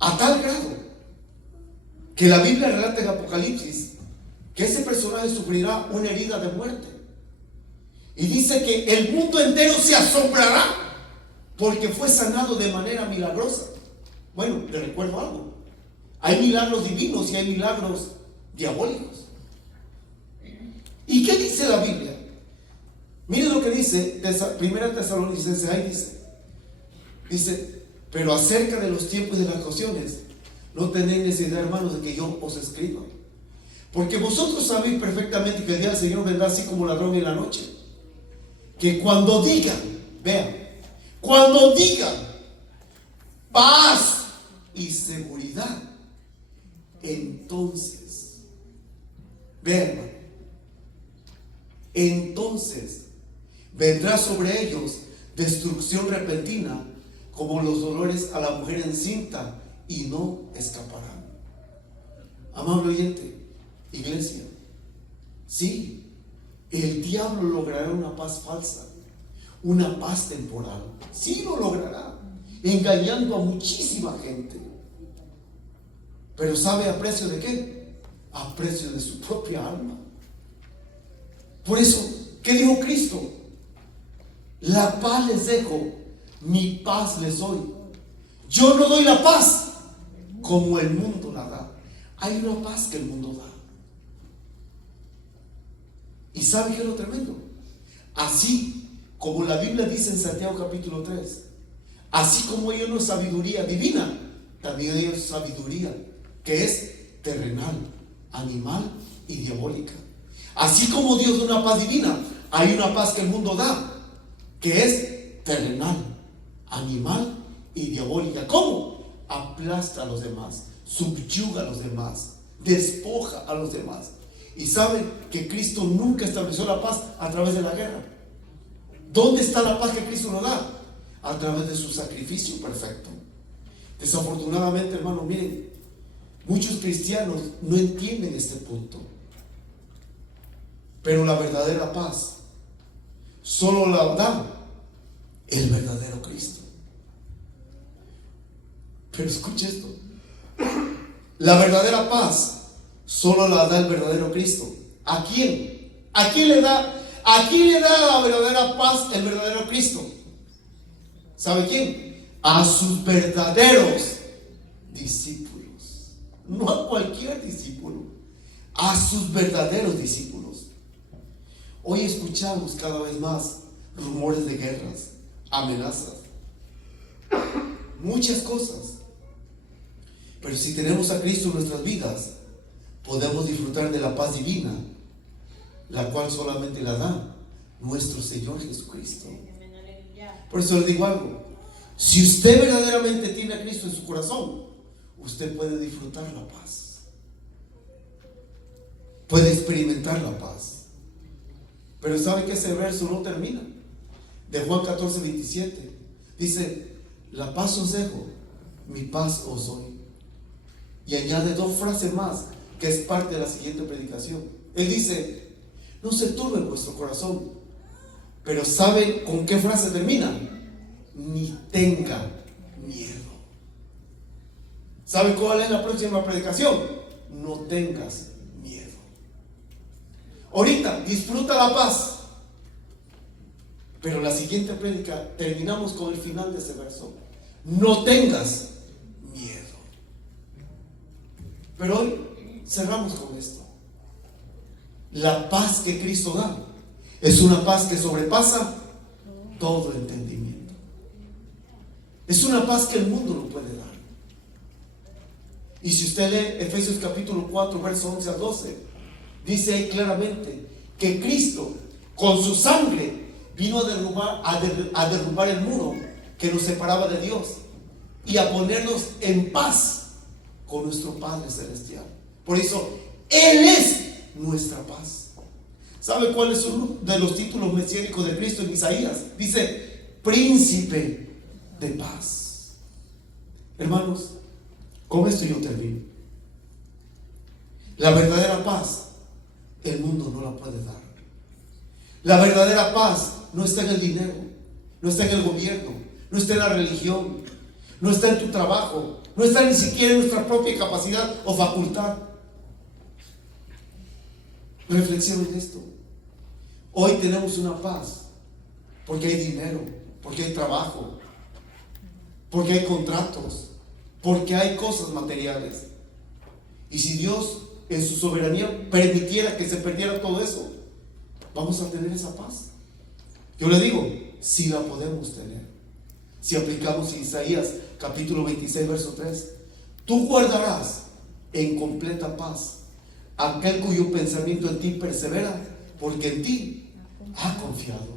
A tal grado que la Biblia relata en Apocalipsis que ese personaje sufrirá una herida de muerte. Y dice que el mundo entero se asombrará porque fue sanado de manera milagrosa. Bueno, le recuerdo algo: hay milagros divinos y hay milagros diabólicos. ¿Y qué dice la Biblia? Miren lo que dice Primera Tesalonicenses. Ahí dice: pero acerca de los tiempos y de las ocasiones, no tenéis necesidad, hermanos, de que yo os escriba, porque vosotros sabéis perfectamente que el día del Señor vendrá así como ladrón en la noche. Que cuando digan, vean, cuando digan paz y seguridad, entonces, vean, entonces vendrá sobre ellos destrucción repentina, como los dolores a la mujer encinta, y no escaparán. Amable oyente, iglesia, sí, el diablo logrará una paz falsa, una paz temporal. Sí lo logrará, engañando a muchísima gente. Pero ¿sabe a precio de qué? A precio de su propia alma. Por eso, ¿qué dijo Cristo? La paz les dejo, mi paz les doy. Yo no doy la paz como el mundo la da. Hay una paz que el mundo da. ¿Y sabe qué es lo tremendo? Así como la Biblia dice en Santiago capítulo 3, así como hay una sabiduría divina, también hay una sabiduría que es terrenal, animal y diabólica. Así como Dios da una paz divina, hay una paz que el mundo da, que es terrenal, animal y diabólica. ¿Cómo? aplasta a los demás, subyuga a los demás, despoja a los demás. Y sabe que Cristo nunca estableció la paz a través de la guerra. ¿Dónde está la paz que Cristo nos da? A través de su sacrificio perfecto. Desafortunadamente, hermano, miren, muchos cristianos no entienden este punto. Pero la verdadera paz solo la da el verdadero Cristo. Pero escuche esto: la verdadera paz solo la da el verdadero Cristo. ¿A quién? ¿A quién le da la verdadera paz el verdadero Cristo? ¿Sabe quién? A sus verdaderos discípulos. No a cualquier discípulo, a sus verdaderos discípulos. Hoy escuchamos cada vez más rumores de guerras, amenazas, muchas cosas. Pero si tenemos a Cristo en nuestras vidas, podemos disfrutar de la paz divina, la cual solamente la da nuestro Señor Jesucristo. Por eso le digo algo: si usted verdaderamente tiene a Cristo en su corazón, usted puede disfrutar la paz, puede experimentar la paz. Pero sabe que ese verso no termina. De Juan 14:27 dice: la paz os dejo, mi paz os doy. Y añade dos frases más, que es parte de la siguiente predicación. Él dice: no se turbe vuestro corazón. Pero ¿sabe con qué frase termina? Ni tenga miedo. ¿Sabe cuál es la próxima predicación? No tengas miedo. Ahorita disfruta la paz, pero la siguiente prédica terminamos con el final de ese verso: no tengas miedo. Pero hoy cerramos con esto: la paz que Cristo da es una paz que sobrepasa todo entendimiento. Es una paz que el mundo no puede dar. Y si usted lee Efesios capítulo 4, verso 11 al 12, dice ahí claramente que Cristo con su sangre vino a derrumbar el muro que nos separaba de Dios y a ponernos en paz con nuestro Padre Celestial. Por eso Él es nuestra paz. ¿Sabe cuál es uno de los títulos mesiánicos de Cristo en Isaías? Dice: príncipe de paz. Hermanos, con esto yo termino. La verdadera paz el mundo no la puede dar. La verdadera paz no está en el dinero, no está en el gobierno, no está en la religión, no está en tu trabajo, no está ni siquiera en nuestra propia capacidad o facultad. Reflexionen esto. Hoy tenemos una paz porque hay dinero, porque hay trabajo, porque hay contratos, porque hay cosas materiales. Y si Dios en su soberanía permitiera que se perdiera todo eso, ¿vamos a tener esa paz? Yo le digo, sí la podemos tener. Si aplicamos Isaías capítulo 26, verso 3: tú guardarás en completa paz aquel cuyo pensamiento en ti persevera, porque en ti ha confiado.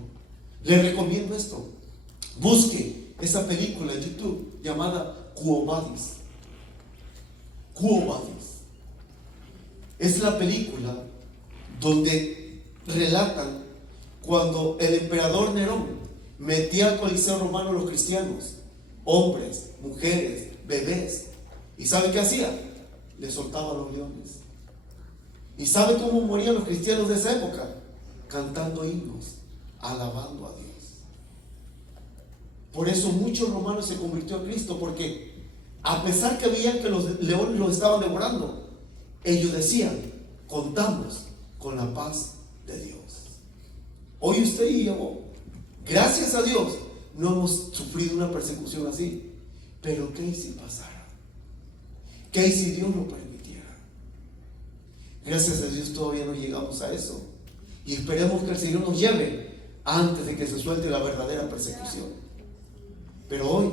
Le recomiendo esto: busque esa película en YouTube llamada Quo Vadis. Quo Vadis es la película donde relatan cuando el emperador Nerón metía al Coliseo Romano a los cristianos, hombres, mujeres, bebés. ¿Y sabe qué hacía? Le soltaba a los leones. ¿Y sabe cómo morían los cristianos de esa época? Cantando himnos, alabando a Dios. Por eso muchos romanos se convirtió a Cristo, porque a pesar que veían que los leones los estaban devorando, ellos decían: contamos con la paz de Dios. Hoy usted y yo, gracias a Dios, no hemos sufrido una persecución así. Pero ¿qué si pasara? ¿Qué si Dios lo permitiera? Gracias a Dios todavía no llegamos a eso. Y esperemos que el Señor nos lleve antes de que se suelte la verdadera persecución. Pero hoy,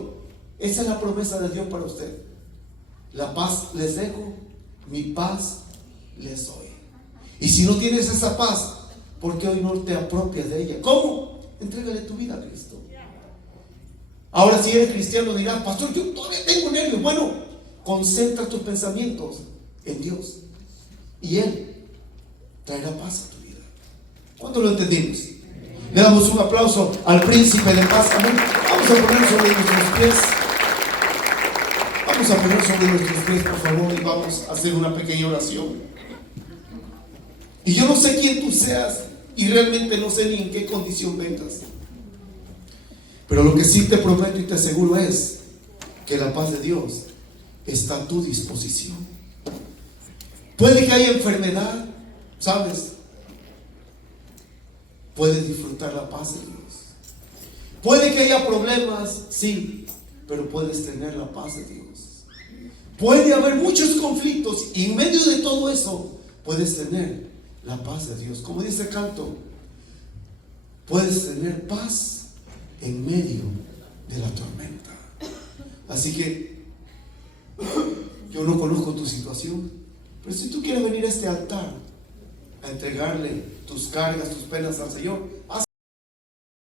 esa es la promesa de Dios para usted: la paz les dejo, mi paz les doy. Y si no tienes esa paz, ¿por qué hoy no te apropias de ella? ¿Cómo? Entrégale tu vida a Cristo. Ahora, si eres cristiano, dirás: pastor, yo todavía tengo nervios. Bueno, concentra tus pensamientos en Dios y Él traerá paz a tu vida. ¿Cuánto lo entendimos? Le damos un aplauso al príncipe de paz. Amén. Vamos a poner sobre nuestros pies. Vamos a poner sobre nuestros pies, por favor, y vamos a hacer una pequeña oración. Y yo no sé quién tú seas, y realmente no sé ni en qué condición vengas, pero lo que sí te prometo y te aseguro es que la paz de Dios está a tu disposición. Puede que haya enfermedad, ¿sabes? Puedes disfrutar la paz de Dios. Puede que haya problemas, sí, pero puedes tener la paz de Dios. Puede haber muchos conflictos y en medio de todo eso puedes tener la paz de Dios. Como dice el canto, puedes tener paz en medio de la tormenta. Así que yo no conozco tu situación, pero si tú quieres venir a este altar a entregarle tus cargas, tus penas al Señor, haz